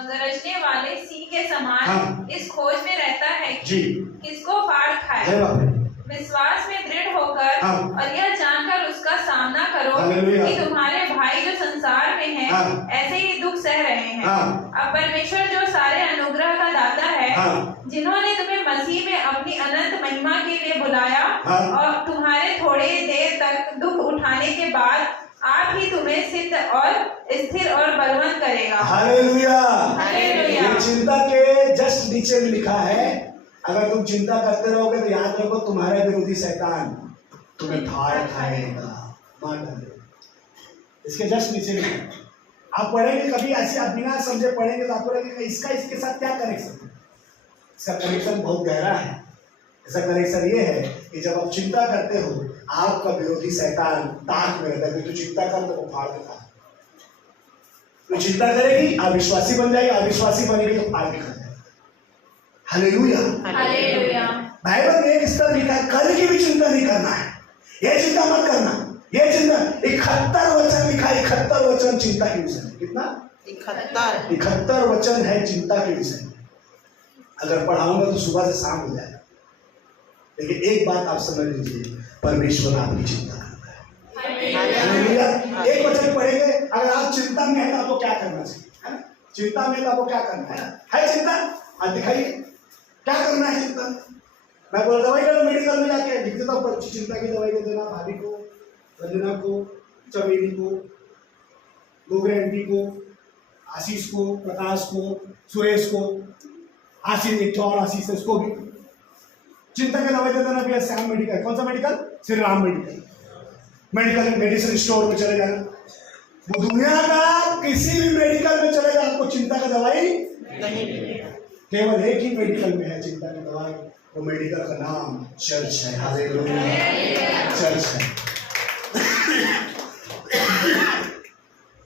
गरजने वाले सिंह के समान हाँ। इस खोज में रहता है कि जी किसको फाड़ खाए। जय बाप रे। विश्वास में दृढ़ होकर हाँ। और यह जानकर उसका सामना करो हालेलुया। कि तुम्हारे भाई जो संसार में हैं हाँ। ऐसे ही दुख सह रहे हैं। हाँ। अब परमेश्वर जो सारे अनुग्रह का दाता है, हाँ। जिन्होंने तुम्हें मसीह में अपनी अनंत महिमा के लिए बुलाया हाँ। और तुम्हारे थोड़े देर तक दुख उठाने के बाद आप ही तुम्हें सिद्ध और स्थिर और बलवंत करेगा। हालेलुया। हालेलुया। ये चिंता के जस्ट नीचे में लिखा है, अगर तुम चिंता करते रहोगे तो याद रखो तुम्हारा विरोधी शैतान तुम्हें फाड़ खाएगा, मार डालेगा। इसके जस्ट नीचे लिखा है। आप पढ़ेंगे कभी ऐसे, आप बिना समझे पढ़ेंगे तो आपको लगेगा इसका इसके साथ क्या कनेक्शन है। इसका कनेक्शन बहुत गहरा है। इसका कनेक्शन ये है कि जब आप चिंता करते हो आपका विरोधी शैतान ताक में रहता है। तो चिंता कर तो वो फाड़ देता है। तो चिंता करेगी अविश्वासी बन जाएगी, अविश्वासी बनेगी तो फाड़ के खा जाएगी। Hallelujah hallelujah. बाइबल में एक स्तर लिखा है, कल की भी चिंता नहीं करना है। ये चिंता मत करना, ये चिंता 71 वचन लिखा है। 71 वचन चिंता के विषय में। कितना? 71 वचन है चिंता के विषय में। अगर पढ़ाऊंगा तो सुबह से शाम हो जाएगा। लेकिन एक बात आप समझ लीजिए, परमेश्वर आपकी चिंता करता है। हालेलुया। एक वचन पढ़ेंगे, अगर आप चिंता में है तो आपको क्या करना चाहिए, है ना? चिंता में तो आपको क्या करना है चिंता? हाँ दिखाइए क्या करना है चिंता। मैं बोल दवाई लो, मेडिकल में जाके लिख देता हूँ चिंता की दवाई दे देना भाभी को, रंजना को, चमेली को, गोगरे आंटी को, आशीष को, प्रकाश को, सुरेश को, आशीष एक और आशीष है उसको भी चिंता की दवाई दे देना। भैया श्याम मेडिकल, कौन सा medical? Shri Ram medical. Medical medicine store में चले जाना। वो दुनिया का किसी भी मेडिकल में चले जाए आपको चिंता का दवाई नहीं मिलेगा। केवल एक ही मेडिकल में है चिंता की दवाई, वो मेडिकल का नाम चर्च है। हालेलुया। चर्च है।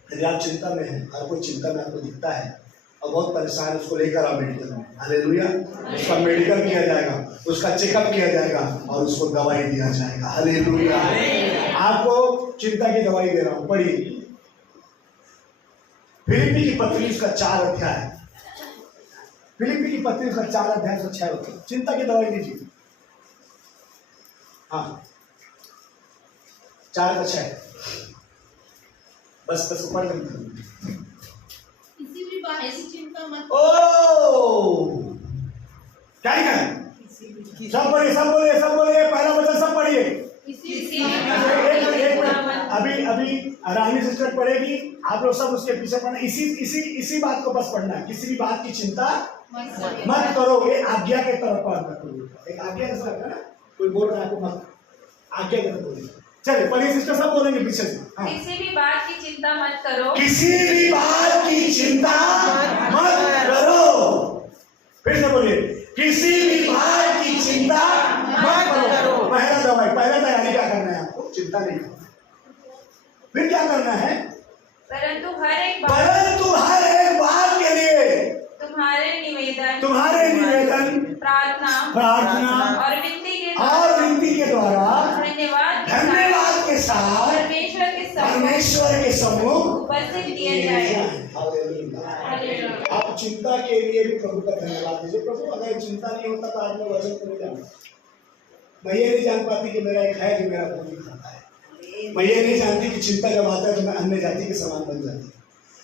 यदि आप चिंता में हैं, हर कोई चिंता में आपको दिखता है और बहुत परेशान है, उसको लेकर आओ मेडिकल में। हालेलुया। उसका मेडिकल किया जाएगा, उसका चेकअप किया जाएगा और उसको दवाई दिया जाएगा। हालेलुया। आपको चिंता की दवाई दे रहा हूं, पढ़िए फिलिप्पी की पत्री उसका 4 अध्याय, फिलिप्पी की पत्री उसका 4 अध्याय से 6 वचन। चिंता की दवाई दीजिए। हाँ 4 का 6 बस ऊपर किसी भी बात की चिंता मत। ओ क्या लिखा है? सब पढ़िए, सब बोलिए, सब बोलिए, पहला वचन सब पढ़िए। अभी रानी सिस्टर पढ़ेगी, आप लोग सब उसके पीछे पढ़ना। इसी बात को बस पढ़ना है। किसी भी बात की चिंता मत करो। ये आज्ञा के तरफ पर एक आज्ञा कैसा है ना, कोई बोल रहा है आपको मत, आज्ञा के तरफ बोलिए। चलिए पढ़िए सिस्टर, सब बोलेंगे पीछे से। हाँ। किसी भी बात की चिंता मत करो। किसी भी बात की चिंता मत करो। फिर से बोलिए, किसी भी बात की चिंता मत करो। पहला दवाई, पहला तैयारी क्या करना है आपको? चिंता नहीं करना। फिर क्या करना है? परंतु हर एक बात के लिए तुम्हारे निवेदन प्रार्थना और विनती के द्वारा धन्यवाद के साथ परमेश्वर के सम्मुख उपस्थित किए जाए। हालेलुया। आप चिंता के लिए भी प्रभु का धन्यवाद दीजिए। प्रभु अगर चिंता नहीं होता तो आपने वचन को नहीं जाना। मैं ये नहीं जान पाती कि मेरा एक है जो मेरा खून खाता है। मैं ये नहीं जानती कि चिंता जब आता है तो मैं अन्य जाति के समान बन जाती।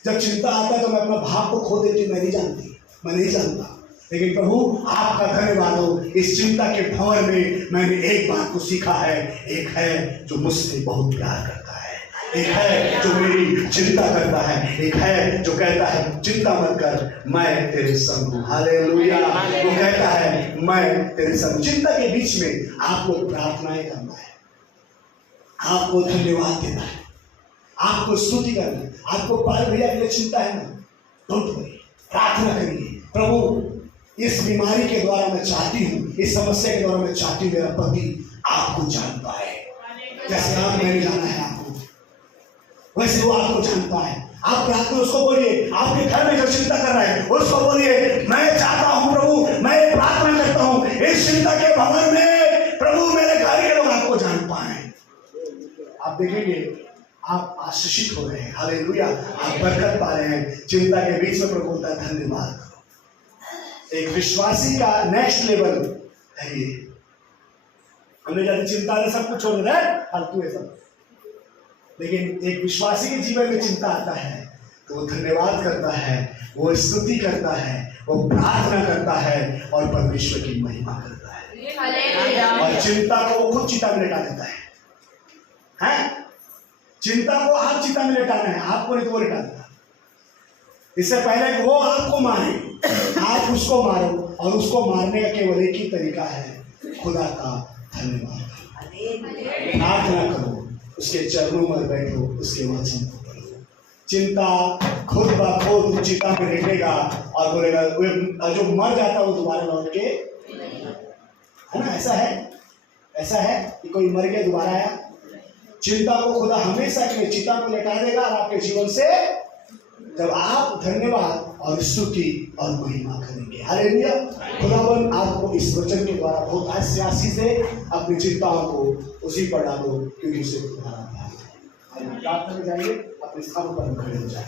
जब चिंता आता है तो मैं अपना भाव को खो देती। मैं नहीं जानती, मैं नहीं जानता। लेकिन प्रभु आपका धन्यवाद हो। इस चिंता के भंवर में मैंने एक बात को सीखा है। एक है जो मुझसे बहुत प्यार करता है, एक है जो मेरी चिंता करता है, एक है जो कहता है चिंता मत कर, मैं तेरे संग हूं। हालेलुया। वो कहता है मैं तेरे संग। चिंता के बीच में आपको प्रार्थनाएं करना है, आपको धन्यवाद देना है, आपको स्तुति करना है। आपको पाल भैया के लिए चिंता है ना, डोंट वरी, प्रार्थना करिए। प्रभु इस बीमारी के द्वारा मैं चाहती हूँ, इस समस्या के द्वारा मैं चाहती हूँ मेरा पति आपको जान पाए। जैसे आप मैंने जाना है आपको, वैसे वो आपको जानता है। आप प्रार्थना उसको बोलिए। आपके घर में जो चिंता कर रहा है उसको बोलिए, मैं चाहता हूँ प्रभु, मैं प्रार्थना करता हूँ इस चिंता के भंवर में प्रभु मेरे घर के लोग आपको जान पाए। आप देखेंगे आप आशीषित हो रहे हैं। हालेलुया। आप बरकत पा रहे हैं। चिंता के बीच में प्रभु बोलता है धन्यवाद। एक विश्वासी का नेक्स्ट लेवल है ये। हमने ज्यादा चिंता से सब कुछ छोड़ दिया है, फालतू है सब। लेकिन एक विश्वासी के जीवन में चिंता आता है तो वो धन्यवाद करता है, वो स्तुति करता है, वो प्रार्थना करता है और परमेश्वर की महिमा करता है। और चिंता को वो खुद चिता में लेटा देता है। चिंता को आप चिता में लेटाना है, आपको नहीं तो वो लेटा देता। इससे पहले कि वो आपको मारे, आप उसको मारो। और उसको मारने का केवल एक ही तरीका है, खुदा का धन्यवाद। प्रार्थना करो, उसके चरणों में बैठो, उसके वचन को पढ़ो। चिंता खुद ब खुद चिता में लेटेगा और बोलेगा, जो मर जाता है वो दोबारा लौट के, है ना? ऐसा है कि कोई मर गया दोबारा आया? चिंता को खुदा हमेशा के लिए चिता में लेटा देगा और आपके जीवन से जब आप धन्यवाद और स्तुति और महिमा करेंगे। हालेलुया। खुदावन आपको इस वचन के द्वारा बहुत आशीष से अपनी चिंताओं को उसी पर डालो, क्योंकि उसे तुम्हारा प्यार है। प्रार्थना में जाइए, अपने स्थान पर खड़े हो जाए।